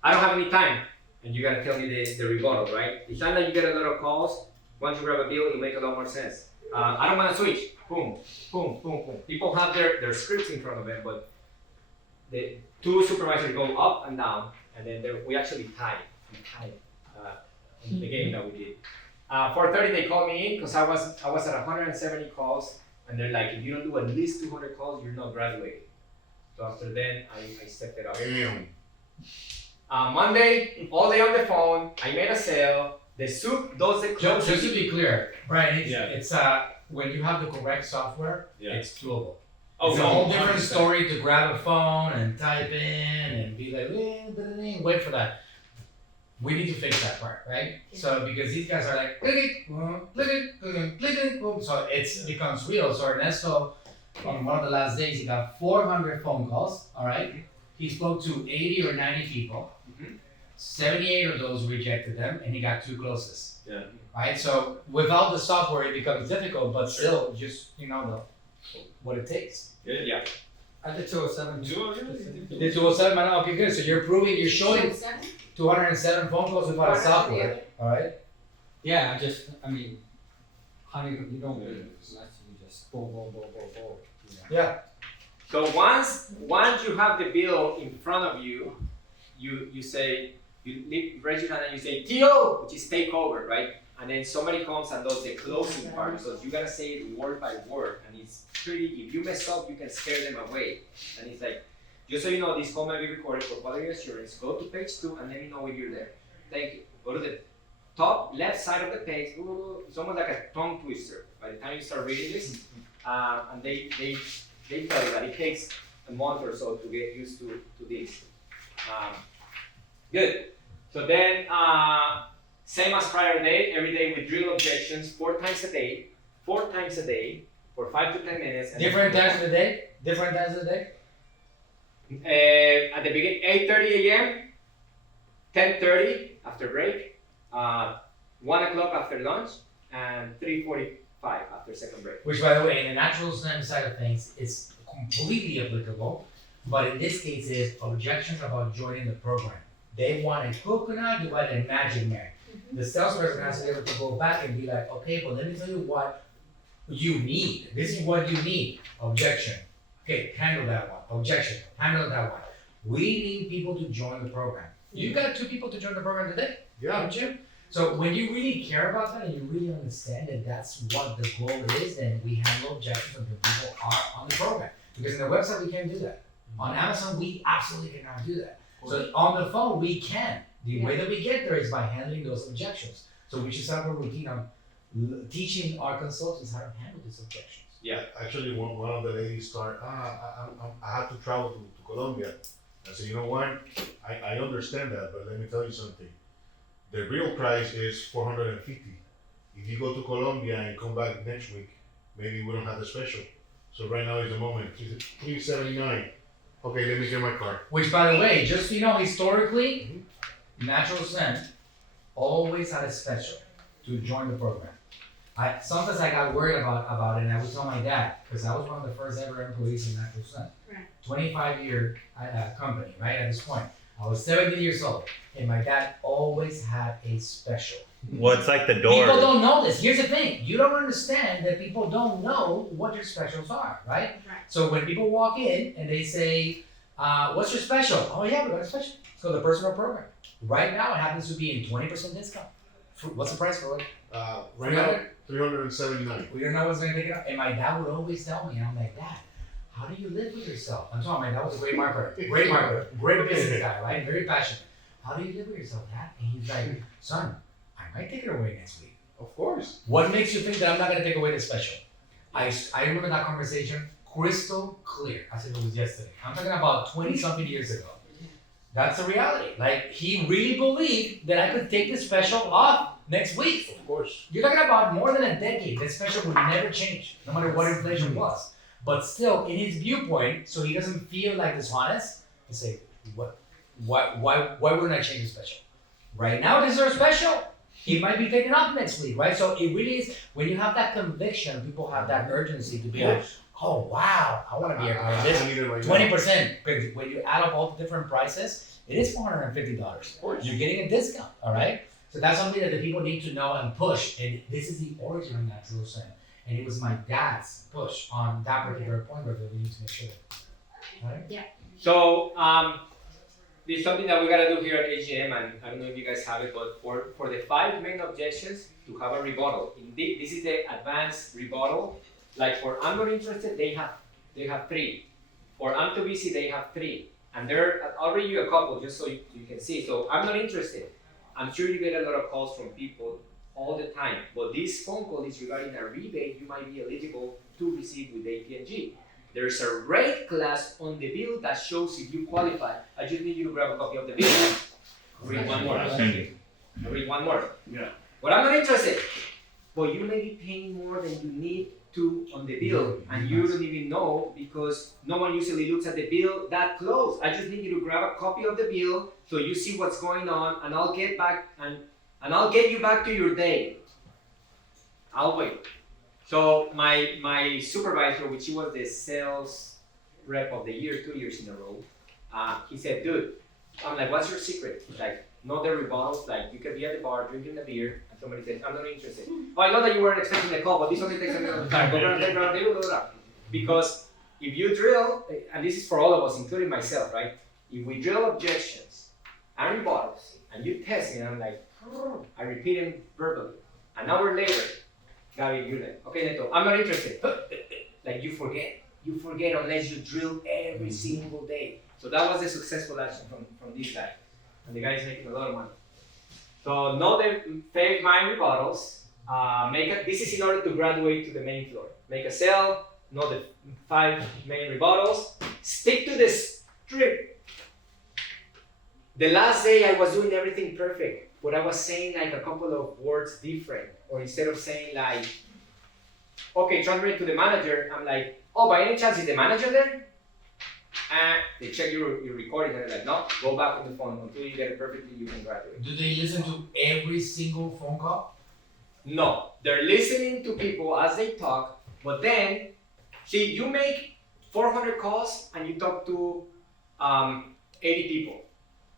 I don't have any time. And you gotta tell me the rebuttal, right? It's not like you get a lot of calls. Once you grab a bill, it'll make a lot more sense. I don't wanna switch. Boom, boom, boom, boom. People have their scripts in front of them, but the 2 supervisors go up and down, and then we actually tie. We tie in the game that we did. 4:30 they called me in because I was at 170 calls. And they're like, if you don't do at least 200 calls, you're not graduating. So after then, I stepped it up. Monday, all day on the phone, I made a sale. The soup does the Just to closing. be clear, Brian, it's, Yeah. it's when you have the correct software, Yeah. it's doable. Oh, It's a no, whole different 100%. story to grab a phone and type in and be like, wait for that. We need to fix that part, right? So because these guys are like, click it, click it, boom. So it becomes real. So Ernesto, on one of the last days, he got 400 phone calls. All right, he spoke to 80 or 90 people. Mhm. 78 of those rejected them, and he got 2 closes. Yeah. Right. So without the software, it becomes difficult, but still, just what it takes. Yeah. I did 207. You did 207, man. Okay, good. So you're showing 207 phone calls without a software. All right. Yeah, I mean, honey, you don't do it. It's not you just boom, boom, boom, boom, boom. Yeah. So once you have the bill in front of you, you say, raise your hand and you say TO, which is take over, right? And then somebody comes and does the closing part. So you gotta say it word by word, and it's pretty. If you mess up, you can scare them away. And it's like, just so you know, this call might be recorded for quality assurance. Go to page 2 and let me know when you're there. Thank you. Go to the top left side of the page, it's almost like a tongue twister. By the time you start reading this, and they tell you that it takes a month or so to get used to this. Good. So then, same as prior day, every day we drill objections 4 times a day for 5 to 10 minutes. And Different times of the day? Different times of the day? At the beginning, 8:30 a.m., 10:30 after break, 1 o'clock after lunch, and 3:45 after second break. Which, by the way, in the natural stem side of things, is completely applicable. But in this case, is objections about joining the program. They want a coconut, you want a magic man. The salesperson has to be able to go back and be like, okay, but let me tell you what you need. This is what you need. Objection. Okay, handle that one. Objection. Handle that one. We need people to join the program. You got 2 people to join the program today, don't you? So when you really care about that and you really understand that that's what the goal is, then we handle objections until people are on the program. Because in the website we can't do that. On Amazon we absolutely cannot do that. So on the phone we can. The way that we get there is by handling those objections. So we should start a routine on teaching our consultants how to handle these objections. Yeah. Actually, one of the ladies started, I have to travel to Colombia. I said, you know what? I understand that, but let me tell you something. The real price is $450. If you go to Colombia and come back next week, maybe we don't have the special. So right now is the moment. $379. Okay, let me get my card. Which, by the way, just so you know, historically, Natural Scent always had a special to join the program. Sometimes I got worried about it, and I would tell my dad, because I was one of the first ever employees in Natural Scent. Right. 25-year company, right, at this point. I was 70 years old, and my dad always had a special. Well, it's like the door. People don't know this. Here's the thing. You don't understand that people don't know what your specials are, right? Right. So when people walk in and they say, what's your special? Oh yeah, we got a special. Let's go to the personal program. Right now it happens to be in 20% discount. What's the price for it? Right now, $379. We don't know what's gonna pick it up. And my dad would always tell me, and I'm like, Dad, how do you live with yourself? I'm telling my dad was a great marketer, great business guy, right? Very passionate. How do you live with yourself, Dad? And he's like, son, I might take it away next week. Of course. What makes you think that I'm not gonna take away the special? I remember that conversation crystal clear, as if it was yesterday. I'm talking about 20-something years ago. That's the reality. Like, he really believed that I could take the special off next week. Of course. You're talking about more than a decade. The special would never change, no matter what inflation was. But still, in his viewpoint, so he doesn't feel like dishonest, to say, why wouldn't I change the special? Right now, this is our special. It might be taken up next week, right? So it really is, when you have that conviction, people have that urgency to be like, oh wow, I want to be a part of this. I need it right 20%, because when you add up all the different prices, it is $450. Of course. You're getting a discount, all right? So that's something that the people need to know and push. And this is the origin of Natural Scent. And it was my dad's push on that particular point where we need to make sure. Right? So there's something that we gotta do here at AGM, and I don't know if you guys have it, but for the 5 main objections, to have a rebuttal. Indeed, this is the advanced rebuttal. Like for I'm not interested, they have 3. For I'm too busy, they have 3. And I'll read you a couple just so you can see. So I'm not interested. I'm sure you get a lot of calls from people all the time, but this phone call is regarding a rebate you might be eligible to receive with AP&G. There's a rate class on the bill that shows if you qualify. I just need you to grab a copy of the bill. Read one more. Read one more. Yeah. But I'm not interested. But you may be paying more than you need to on the bill, and you don't even know because no one usually looks at the bill that close. I just need you to grab a copy of the bill so you see what's going on, and I'll get back and I'll get you back to your day. I'll wait. So my supervisor, which he was the sales rep of the year 2 years in a row, he said, dude, I'm like, what's your secret? He's like, no, the rebuttals, like you can be at the bar drinking a beer and somebody says, I'm not interested. Oh, I know that you weren't expecting the call, but this only takes a minute of time. Go around, blah, blah. Because if you drill, and this is for all of us, including myself, right? If we drill objections and rebuttals and you test me, and I'm like, I repeat them verbally. An hour later, Gary, you're like, okay, Neto, I'm not interested. Like you forget unless you drill every single day. So that was a successful action from this guy. And the guy is making a lot of money. So know the 5 main rebuttals. This is in order to graduate to the main floor. Make a sale, know the 5 main rebuttals, stick to the script. The last day I was doing everything perfect, but I was saying like a couple of words different, or instead of saying like, okay, transfer it to the manager, I'm like, oh, by any chance is the manager there? And they check your recording and they're like, no, go back on the phone until you get it perfectly, you can graduate. Do they listen to every single phone call? No, they're listening to people as they talk, but then, see, you make 400 calls and you talk to 80 people,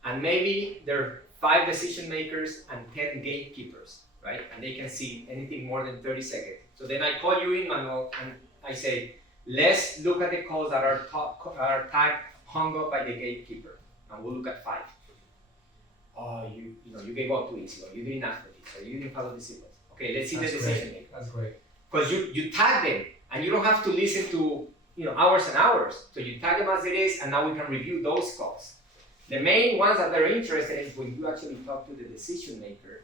and maybe there are 5 decision makers and 10 gatekeepers, right? And they can see anything more than 30 seconds. So then I call you in, Manuel, and I say, let's look at the calls that are tagged hung up by the gatekeeper, and we'll look at 5. Oh, you gave up 2 weeks ago. You didn't ask for this, or you didn't follow the sequence. Okay, let's see That's the decision maker. That's great. Because you tag them, and you don't have to listen to hours and hours. So you tag them as it is, and now we can review those calls. The main ones that they're interested in is when you actually talk to the decision maker.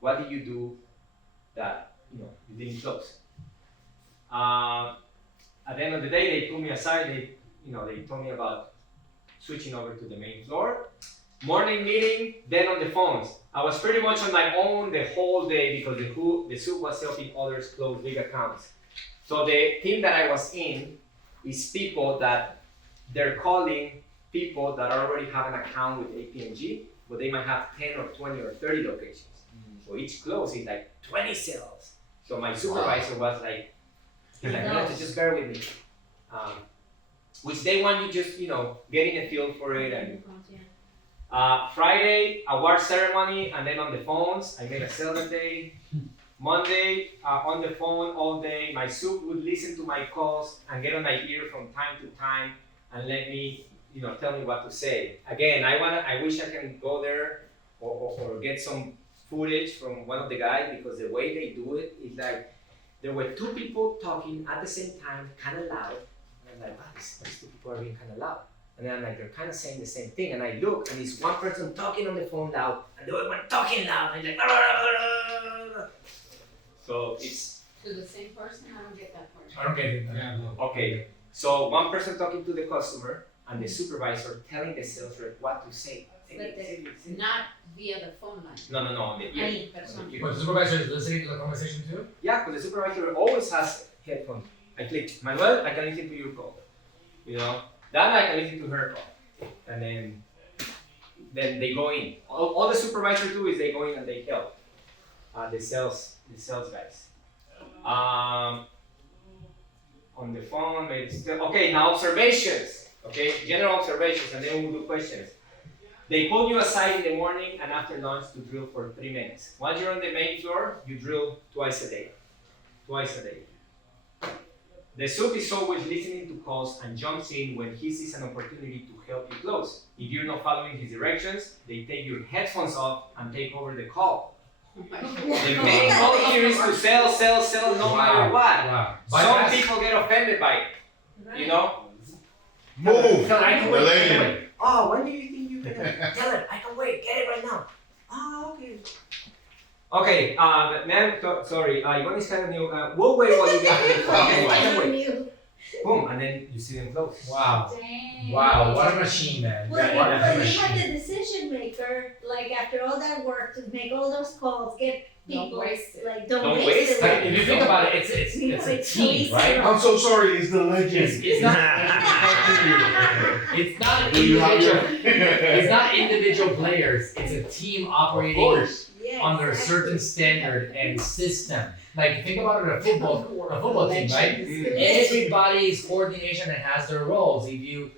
What did you do that you didn't close? At the end of the day, they pulled me aside. They told me about switching over to the main floor. Morning meeting, then on the phones. I was pretty much on my own the whole day because the soup was helping others close big accounts. So the team that I was in is people that they're calling people that already have an account with AP&G, but they might have 10 or 20 or 30 locations. So each close is like 20 sales. So my supervisor was like, Ernesto, just bear with me. Which they want you just, getting a feel for it. And Friday, award ceremony, and then on the phones, I made a sale that day. Monday, on the phone all day. My soup would listen to my calls and get on my ear from time to time and let me, tell me what to say. Again, I wish I can go there or get some footage from one of the guys, because the way they do it is like, there were 2 people talking at the same time, kind of loud. And I'm like, wow, these 2 people are being kind of loud. And then I'm like, they're kind of saying the same thing. And I look, and it's one person talking on the phone loud, and the other one talking loud. And I'm like, blah, blah, blah, blah. So it's To the same person, I don't get that part. I don't get it. Yeah, no. okay. So one person talking to the customer, and the supervisor telling the sales rep what to say. But not via the phone line. No, on the ear. Ahí, persona. But the supervisor is listening to the conversation too? Yeah, because the supervisor always has headphones. I click, Manuel, I can listen to your call. Dana, I can listen to her call. And then they go in. All the supervisors do is they go in and they help the sales guys. On the phone, maybe still. Okay, now observations. Okay, general observations, and then we'll do questions. They pull you aside in the morning and after lunch to drill for 3 minutes. Once you're on the main floor, you drill twice a day. The soup is always listening to calls and jumps in when he sees an opportunity to help you close. If you're not following his directions, they take your headphones off and take over the call. The main goal here is to sell no matter what. Wow. Some people get offended by it, Move! So I can The wait. lady. Oh, when do you think you can tell it? I can wait. Get it right now. Oh, okay. Okay, ma'am, sorry. One is kind of new. We'll wait while you get the info. Okay, I can wait. Boom, and then you see them close. Wow. Dang. Wow, what a machine, man. Well, What a but you machine. have the decision maker, like after all that work to make all those calls, get Don't people, waste it. like, Don't don't waste waste it. it. If you think about it, it's a team, right? I'm so sorry, it's the legend. It's not. It's not an Do you have individual. your- It's not individual players. It's a team Of operating course. Yeah, under a exactly. certain standard and system. Like think about it, a football team, right? Yes. Everybody's coordination and has their roles. If you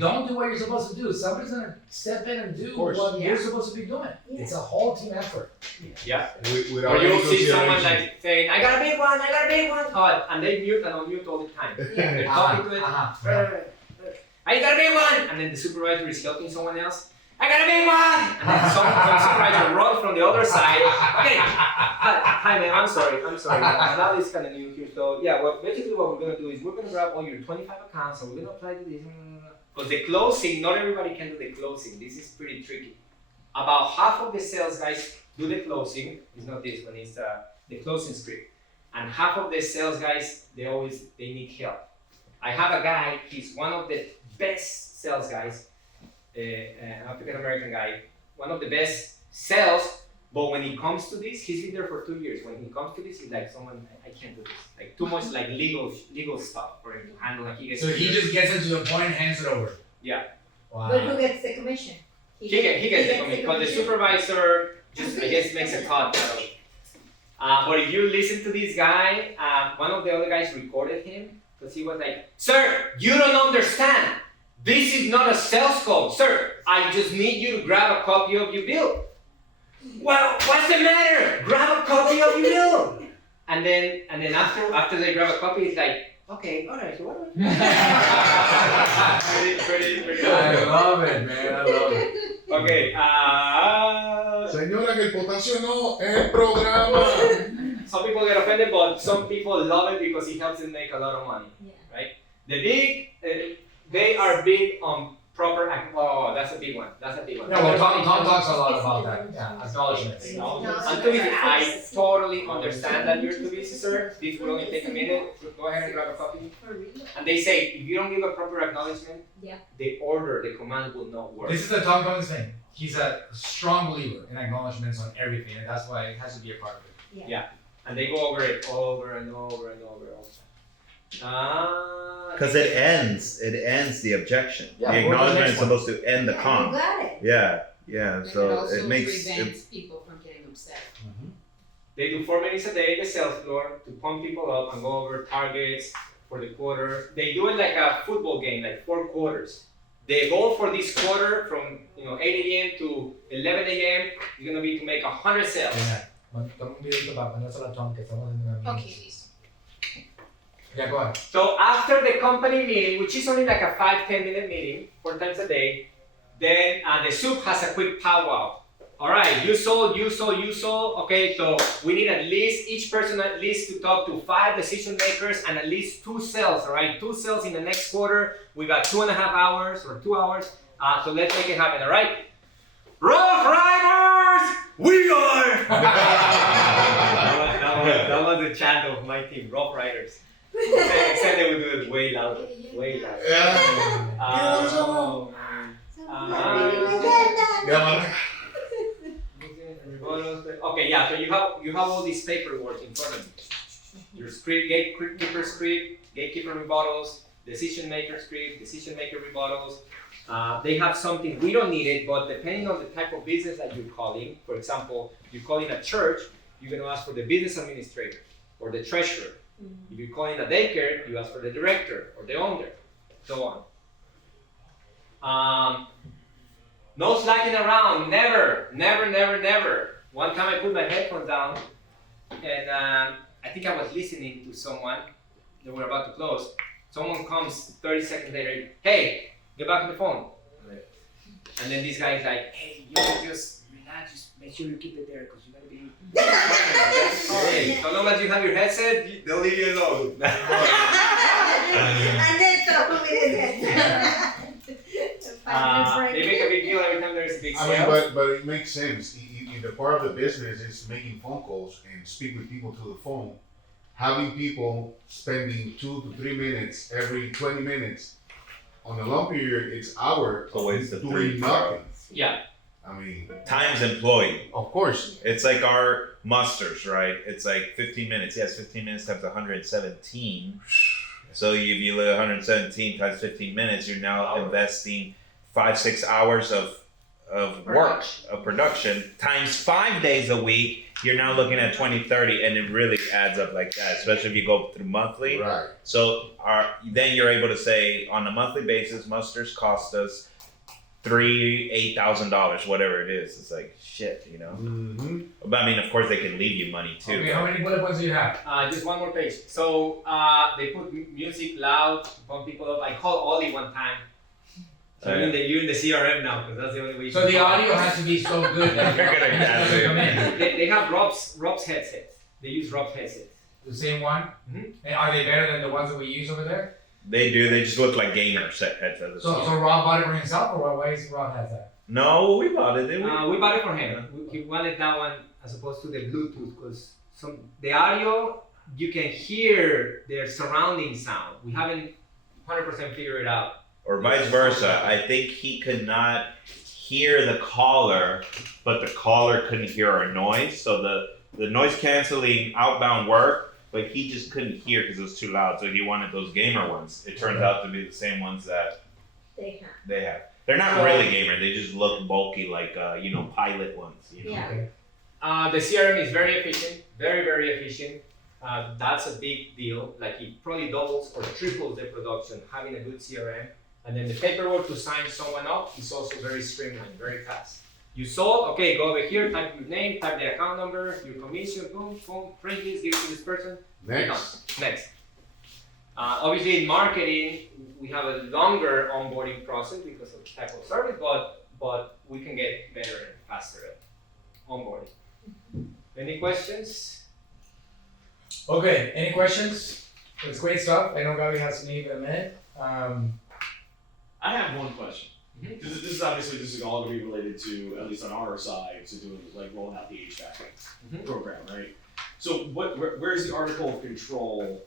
don't do what you're supposed to do, somebody's gonna step in and do course. what you're supposed to be doing. Yeah. It's a whole team effort. Yeah. Without Or you'll any see someone consideration. like saying, I got a big one, oh, and they mute and unmute all the time. They're talking to it. I got a big one! And then the supervisor is helping someone else. I got a big one! And then some supervisor runs from the other side. Okay, hi man, I'm sorry. Now this is kind of new here. So yeah, basically what we're gonna do is we're gonna grab all your 25 accounts and we're gonna apply to this. Because the closing, not everybody can do the closing. This is pretty tricky. About half of the sales guys do the closing. It's not this one. It's the closing script. And half of the sales guys, they need help. I have a guy. He's one of the best sales guys, an African American guy, one of the best sales. But when it comes to this, he's been there for 2 years. When he comes to this, he's like, I can't do this. Like too much like legal stuff for him to handle. Like he gets. So he just gets into the point and hands it over. Yeah. Wow. But who gets the commission? He gets the commission, but the supervisor just I guess makes a cut. But if you listen to this guy, one of the other guys recorded him because he was like, "Sir, you don't understand. This is not a sales call, sir. I just need you to grab a copy of your bill." Well, what's the matter? Grab a copy of your bill. And then after they grab a copy, it's like, okay, all right, so what? Pretty I love it, man. I love it. Okay. Señora, que el potasio no es el programa. Some people get offended, but some people love it because it helps them make a lot of money. Yeah. Right? They are big on proper. Oh, that's a big one. That's a big one. Yeah, well, Tom talks a lot about that. Yeah, acknowledgements. I'm too busy. I totally understand that you're too busy, sir. This will only take a minute. Go ahead and grab a copy. And they say if you don't give a proper acknowledgement, the command will not work. This is the Tom Cummins thing. He's a strong believer in acknowledgements on everything, and that's why it has to be a part of it. Yeah. And they go over it over and over and over all the time. Because it ends the objection. Yeah, the or the acknowledgement next is one. supposed to end the You con. got it. Yeah, And so also it makes prevents people from getting upset. They do 4 minutes a day in the sales floor to pump people up and go over targets for the quarter. They do it like a football game, like 4 quarters. The goal for this quarter from 8 a.m. to 11 a.m. is gonna be to make 100 sales. Yeah. Toma un videito para ponérselo a Tom que estamos haciendo una Okay, listo. Yeah, go ahead. So after the company meeting, which is only like a 5-10 minute meeting, 4 times a day, then the soup has a quick powwow. All right, you sold. Okay, so we need at least each person at least to talk to 5 decision makers and at least 2 sales. All right, 2 sales in the next quarter. We got 2.5 hours or 2 hours. So let's make it happen. All right, Rough Riders, we are. that was the chant of my team, Rough Riders. Except they would do it way louder, way louder. Okay, yeah. So you have all these paperwork in front of you. Your script, gatekeeper script, gatekeeper rebuttals, decision maker script, decision maker rebuttals. They have something we don't need it, but depending on the type of business that you're calling, for example, you're calling a church, you're gonna ask for the business administrator or the treasurer. If you're calling a daycare, you ask for the director or the owner, so on. No slacking around, never. One time I put my headphones down and I think I was listening to someone, they were about to close. Someone comes 30 seconds later, hey, get back on the phone. And then this guy is like, hey, you can just relax, just make sure you keep it there because you gotta be. Hey, so long as you have your headset, they'll leave you alone. Ernesto, They make a big deal every time there's a big I sale. mean, but it makes sense. If the part of the business is making phone calls and speak with people to the phone, having people spending 2 to 3 minutes every 20 minutes on a long period, it's hours It's a waste of 3 doing nothing. Yeah. I mean, times employed. of course. It's like our musters, right? It's like 15 minutes. Yes, 15 minutes times 117. So if you live 117 times 15 minutes, you're now investing 5-6 hours of work, of production, times 5 days a week. You're now looking at 20-30, and it really adds up like that, especially if you go through monthly. Right. So then you're able to say on a monthly basis, musters cost us $8,000, whatever it is. It's like shit, Mm-hmm. But I mean, of course, they can leave you money too. Okay, how many bullet points do you have? Just one more page. So they put music loud to pump people up. I called Ollie one time. So you're in the CRM now because that's the only way. You So can the call. audio has to be so good that You're gonna it doesn't come in. They have Rob's headsets. They use Rob's headsets. The same one? Mhm. And are they better than the ones that we use over there? They do. They just look like gamer headsets. So Rob bought it for himself, or why is Rob has that? No, we bought it, didn't we? We bought it for him. He wanted that one as opposed to the Bluetooth, because the audio you can hear their surrounding sound. We haven't 100% figured it out. Or vice versa. I think he could not hear the caller, but the caller couldn't hear our noise. So the noise canceling outbound worked, but he just couldn't hear because it was too loud. So he wanted those gamer ones. It turns out to be the same ones that They have. they have. They're not really gamer. They just look bulky, like pilot ones. Yeah. The CRM is very efficient, very, very efficient. That's a big deal. Like it probably doubles or triples the production having a good CRM. And then the paperwork to sign someone up is also very streamlined, very fast. You sold, okay, go over here, type your name, type the account number, your commission, boom, boom, print this, give it to this person. Next. Obviously in marketing, we have a longer onboarding process because of the type of service, but we can get better and faster at onboarding. Any questions? Okay, any questions? It's great stuff. I know Gabi has to leave in a minute. I have one question. This is obviously all going to be related to, at least on our side, to doing like rolling out the HVAC program, right? So where's the article of control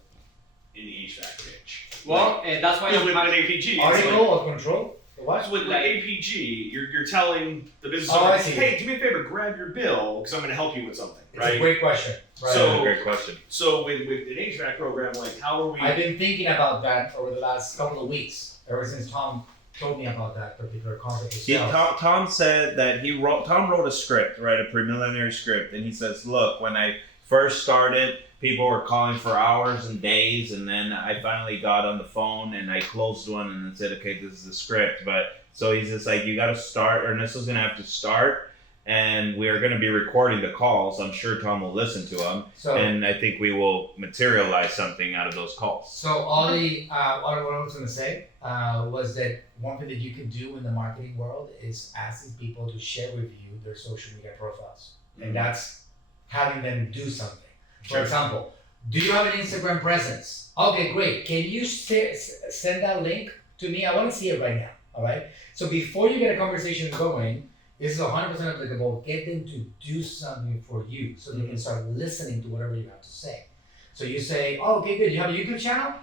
in the HVAC pitch? Well, and that's why With I'm an having APG, Article of control? The what? so with like APG, you're telling the business Oh, owner, I see. hey, do me a favor, grab your bill because I'm going to help you with something, It's right? a great question. Right. That's a great question. So with an HVAC program, like how are we? I've been thinking about that over the last couple of weeks, ever since Tom told me about that particular concept of Yeah, sales. Tom said that Tom wrote a script, right, a preliminary script, and he says, look, when I first started, people were calling for hours and days, and then I finally got on the phone and I closed one and then said, okay, this is the script. But so he's just like, you got to start, Ernesto's gonna have to start, and we're gonna be recording the calls. I'm sure Tom will listen to them, So, and I think we will materialize something out of those calls. so all the what I was gonna say was that one thing that you can do in the marketing world is asking people to share with you their social media profiles, and that's having them do something. For Sure. example, do you have an Instagram presence? Okay, great. Can you send that link to me? I want to see it right now. All right. So before you get a conversation going, this is 100% applicable. Get them to do something for you so they can start listening to whatever you have to say. So you say, oh, okay, good. You have a YouTube channel?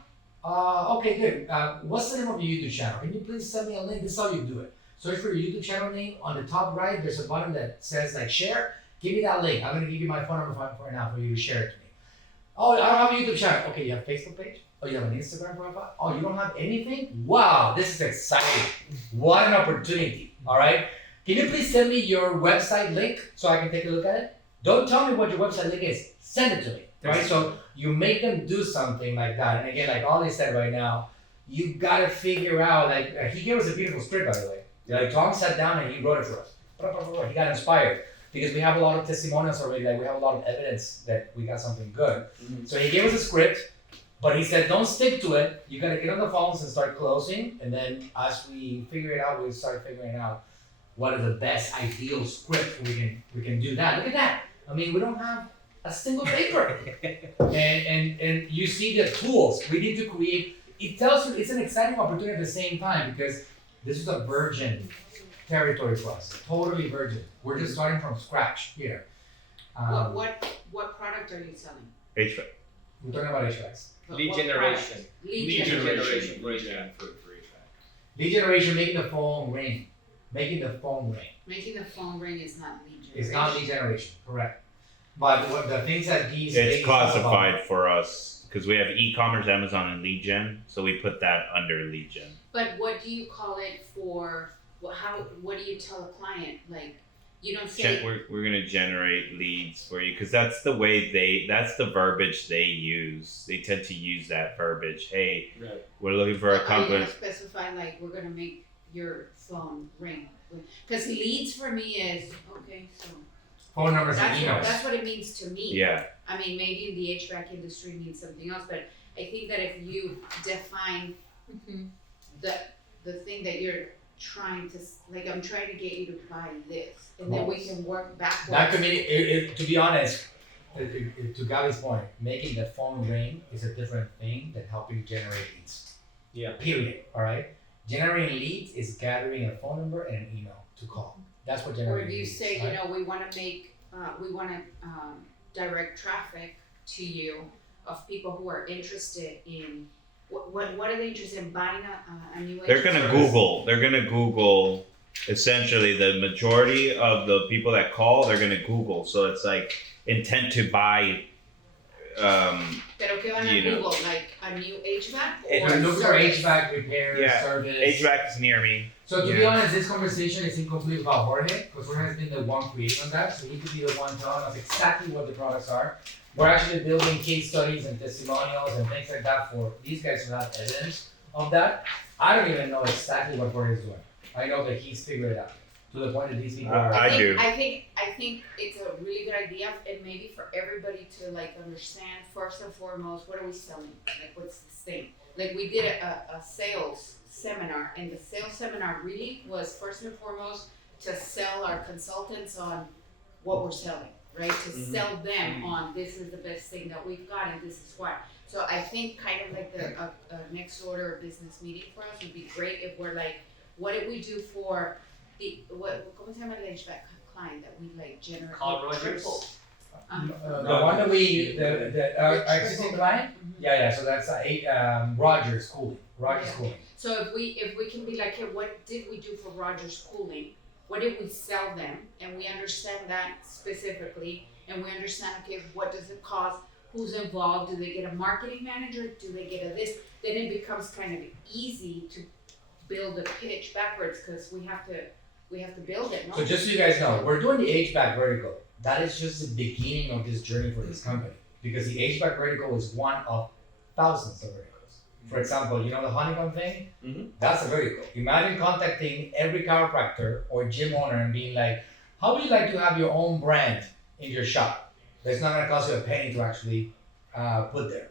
Okay, good. What's the name of your YouTube channel? Can you please send me a link? This is how you do it. Search for your YouTube channel name. On the top right, there's a button that says like share. Give me that link. I'm going to give you my phone number right now for you to share it to me. Oh, I don't have a YouTube channel. Okay, you have a Facebook page? Oh, you have an Instagram profile? Oh, you don't have anything? Wow, this is exciting. What an opportunity. All right. Can you please send me your website link so I can take a look at it? Don't tell me what your website link is. Send it to me. Right? So you make them do something like that. And again, like Ollie said right now, you got to figure out, like, he gave us a beautiful script, by the way. Like, Tom sat down and he wrote it for us. He got inspired. Because we have a lot of testimonials already, like we have a lot of evidence that we got something good. So he gave us a script, but he said, don't stick to it. You gotta get on the phones and start closing. And then as we figure it out, we start figuring out what is the best ideal script we can do that. Look at that. I mean, we don't have a single paper. and you see the tools. We need to create, it tells you it's an exciting opportunity at the same time because this is a virgin territory for us, totally virgin. We're just starting from scratch here. What product are you selling? HVAC. We're talking about HVACs. Lead What generation. product? Lead Lead generation. generation. For HVAC. Lead generation, making the phone ring. Making the phone ring. Making the phone ring is not lead generation. It's not lead generation, correct. But what the things that these It's things talk about- classified for us because we have e-commerce, Amazon, and lead gen, so we put that under lead gen. But what do you call it for? What do you tell a client? Like, you don't say. We're gonna generate leads for you because that's the way that's the verbiage they use. They tend to use that verbiage. Hey, Right. we're looking for a Are you company. gonna specify like we're gonna make your phone ring? Because leads for me is okay. So phone numbers and emails. that's what it means to me. Yeah, I mean, maybe in the HVAC industry means something else, but I think that if you define the thing that you're trying to, like, I'm trying to get you to buy this, and then we can work backwards. That could be, to be honest, to Gabi's point, making the phone ring is a different thing than helping generate leads. Yeah. Period. All right. Generating leads is gathering a phone number and an email to call. That's what Or generating do you leads. say, right? we want to make we wanna, direct traffic to you of people who are interested in, what are they interested in buying a new They're gonna HVAC? Google. They're gonna Google. Essentially, the majority of the people that call, they're gonna Google. So it's like intent to buy. Pero que van a You know. Google, like a new HVAC It- or We're looking for service? HVAC repair, Yeah, service. HVAC is near me. So to be Yeah. honest, this conversation is incomplete without Jorge, because Jorge has been the one creating on that, so he could be the one telling us exactly what the products are. We're actually building case studies and testimonials and things like that for these guys who have evidence of that. I don't even know exactly what Jorge is doing. I know that he's figured it out, to the point that these people are. I do. I think it's a really good idea, and maybe for everybody to like understand first and foremost, what are we selling? Like, what's this thing? Like, we did a sales seminar, and the sales seminar really was first and foremost to sell our consultants on what we're selling, right? To sell them on this is the best thing that we've got, and this is why. So I think kind of like the next order of business meeting for us would be great if we're like, what did we do for ¿cómo se llama el HVAC client that we like generate? Carl Rogers? triple? The one that our existing client? Yeah, so that's Rogers Cooling, Rogers Yeah. Cooling. So if we can be like, hey, what did we do for Rogers Cooling? What did we sell them? And we understand that specifically, and we understand, okay, what does it cost? Who's involved? Do they get a marketing manager? Do they get a this? Then it becomes kind of easy to build a pitch backwards, because we have to build it, no? So just so you guys know, we're doing the HVAC vertical. That is just the beginning of this journey for this company, because the HVAC vertical is one of thousands of verticals. For example, you know the honeycomb thing? Mhm. That's a vertical. Imagine contacting every chiropractor or gym owner and being like, how would you like to have your own brand in your shop? That's not gonna cost you a penny to actually put there.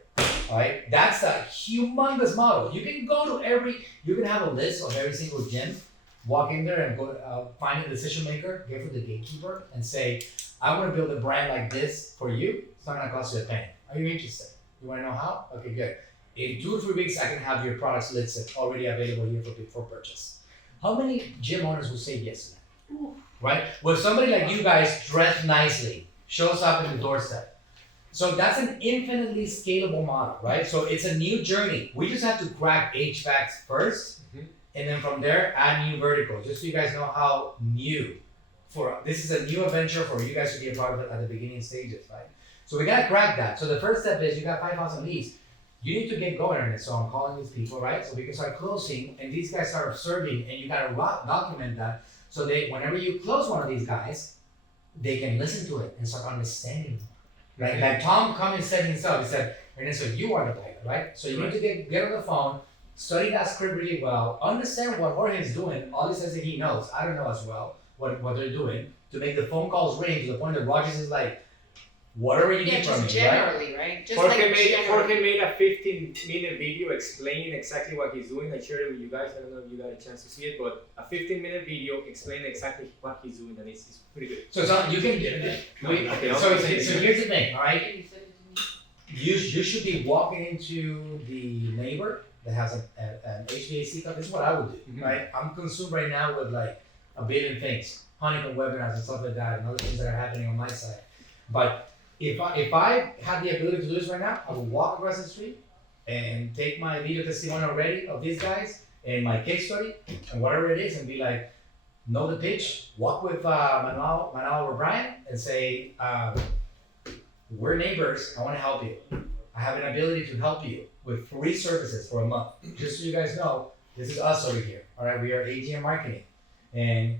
Alright? That's a humongous model. You can go to you can have a list of every single gym, walk in there and go find a decision maker, get for the gatekeeper, and say, I want to build a brand like this for you. It's not gonna cost you a penny. Are you interested? You wanna know how? Okay, good. In 2 or 3 weeks, I can have your products listed, already available here for purchase. How many gym owners will say yes to that? Right? Well, somebody like you guys dressed nicely shows up in the doorstep. So that's an infinitely scalable model, right? So it's a new journey. We just have to crack HVACs first, and then from there add new verticals. Just so you guys know how new. This is a new adventure for you guys to be a part of it at the beginning stages, right? So we gotta crack that. So the first step is you got 5,000 leads. You need to get going on it. So I'm calling these people, right? So we can start closing, and these guys start observing, and you gotta document that. So whenever you close one of these guys, they can listen to it and start understanding. Right? Like Tom Cummings said himself, he said, Ernesto, you are the pilot, right? So you need to get on the phone, study that script really well, understand what Jorge is doing. All he says that he knows. I don't know as well what they're doing to make the phone calls ring to the point that Rogers is like, whatever you need from just me, right? generally, right? Just Jorge like made generally. a 15-minute video explaining exactly what he's doing. I shared it with you guys. I don't know if you got a chance to see it, but a 15-minute video explaining exactly what he's doing, and it's pretty good. So you can so here's the thing, all right? Can you send it to me? You should be walking into the neighbor that has an HVAC company. This is what I would do, right? I'm consumed right now with like a billion things, honeycomb webinars and stuff like that, and other things that are happening on my side. But if I had the ability to do this right now, I would walk across the street and take my video testimonial already of these guys and my case study and whatever it is, and be like, know the pitch, walk with Manuel O'Brien and say, we're neighbors, I want to help you. I have an ability to help you with free services for a month. Just so you guys know, this is us over here, all right? We are AGM Marketing. And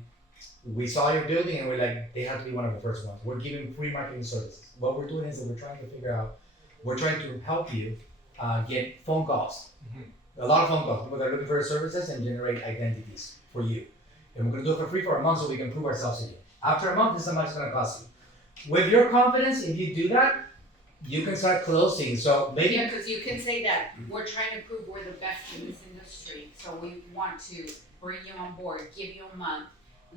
we saw your building and we're like, they have to be one of the first ones. We're giving free marketing services. What we're doing is that we're trying to help you get phone calls. A lot of phone calls, people that are looking for services and generate identities for you. And we're gonna do it for free for a month so we can prove ourselves to you. After a month, this is how much it's gonna cost you. With your confidence, if you do that, you can start closing. So maybe Yeah, because you can say that we're trying to prove we're the best in this industry, so we want to bring you on board, give you a month,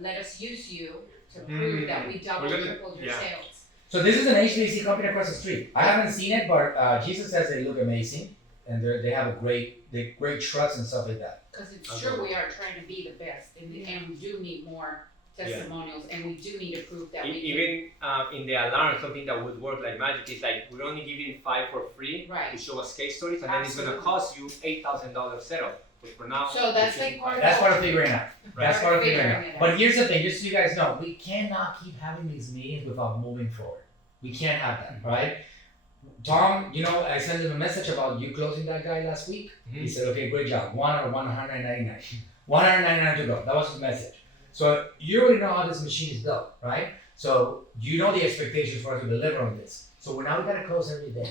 let us use you to prove that we doubled, tripled your sales. So this is an HVAC company across the street. I haven't seen it, but Jesus says they look amazing, and they have great trucks and stuff like that. Because it's true, we are trying to be the best, and we do need more testimonials, and we do need to prove that we can. Even in the alarm, something that would work like magic is like we're only giving 5 for free to Right. show us case stories, and then it's gonna Absolutely. cost you $8,000 setup. But for now, So that's it's like just part of That's part of figuring it out. That's part of figuring it Figuring it out. out. But here's the thing, just so you guys know, we cannot keep having these meetings without moving forward. We can't have that, right? Tom, I sent him a message about you closing that guy last week. He said, okay, great job. 1 out of 199. 199 to go. That was his message. So you already know how this machine is built, right? So you know the expectations for us to deliver on this. So now we gotta close every day.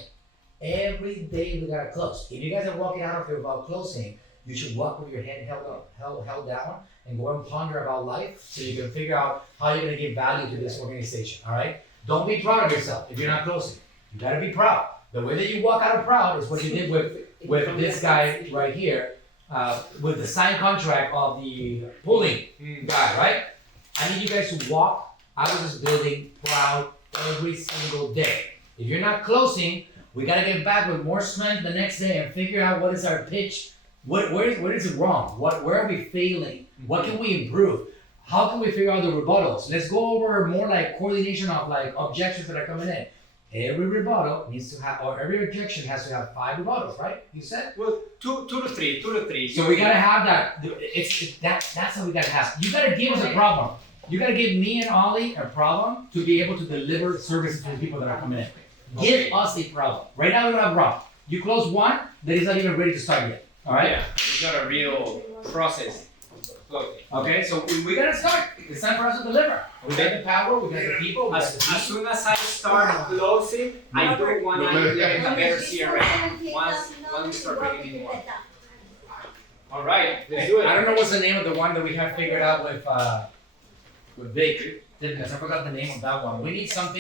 Every day we gotta close. If you guys are walking out of here without closing, you should walk with your head held down and go and ponder about life so you can figure out how you're gonna give value to this organization, all right? Don't be proud of yourself if you're not closing. You gotta be proud. The way that you walk out of proud is what you did with this guy right here, with the signed contract of the pulling guy, right? I need you guys to walk out of this building proud every single day. If you're not closing, we gotta get back with more strength the next day and figure out what is our pitch. Where is it wrong? Where are we failing? What can we improve? How can we figure out the rebuttals? Let's go over more like coordination of like objections that are coming in. Every rebuttal needs to have, or every objection has to have 5 rebuttals, right? You said? well, two to three. So we gotta have that. That's what we gotta have. You gotta give us a problem. You gotta give me and Ollie a problem to be able to deliver services to the people that are coming in. Give us a problem. Right now we don't have a problem. You close one that is not even ready to start yet. All right? Yeah, we got a real process. Okay. Okay, so we gotta start. It's time for us to deliver. We got the power, we got the people, we got As the team. soon as I start closing, I don't want to implement a better CRM. Once we start bringing in more. All right, let's do it. I don't know what's the name of the one that we have figured out with Vic. I forgot the name of that one. We need something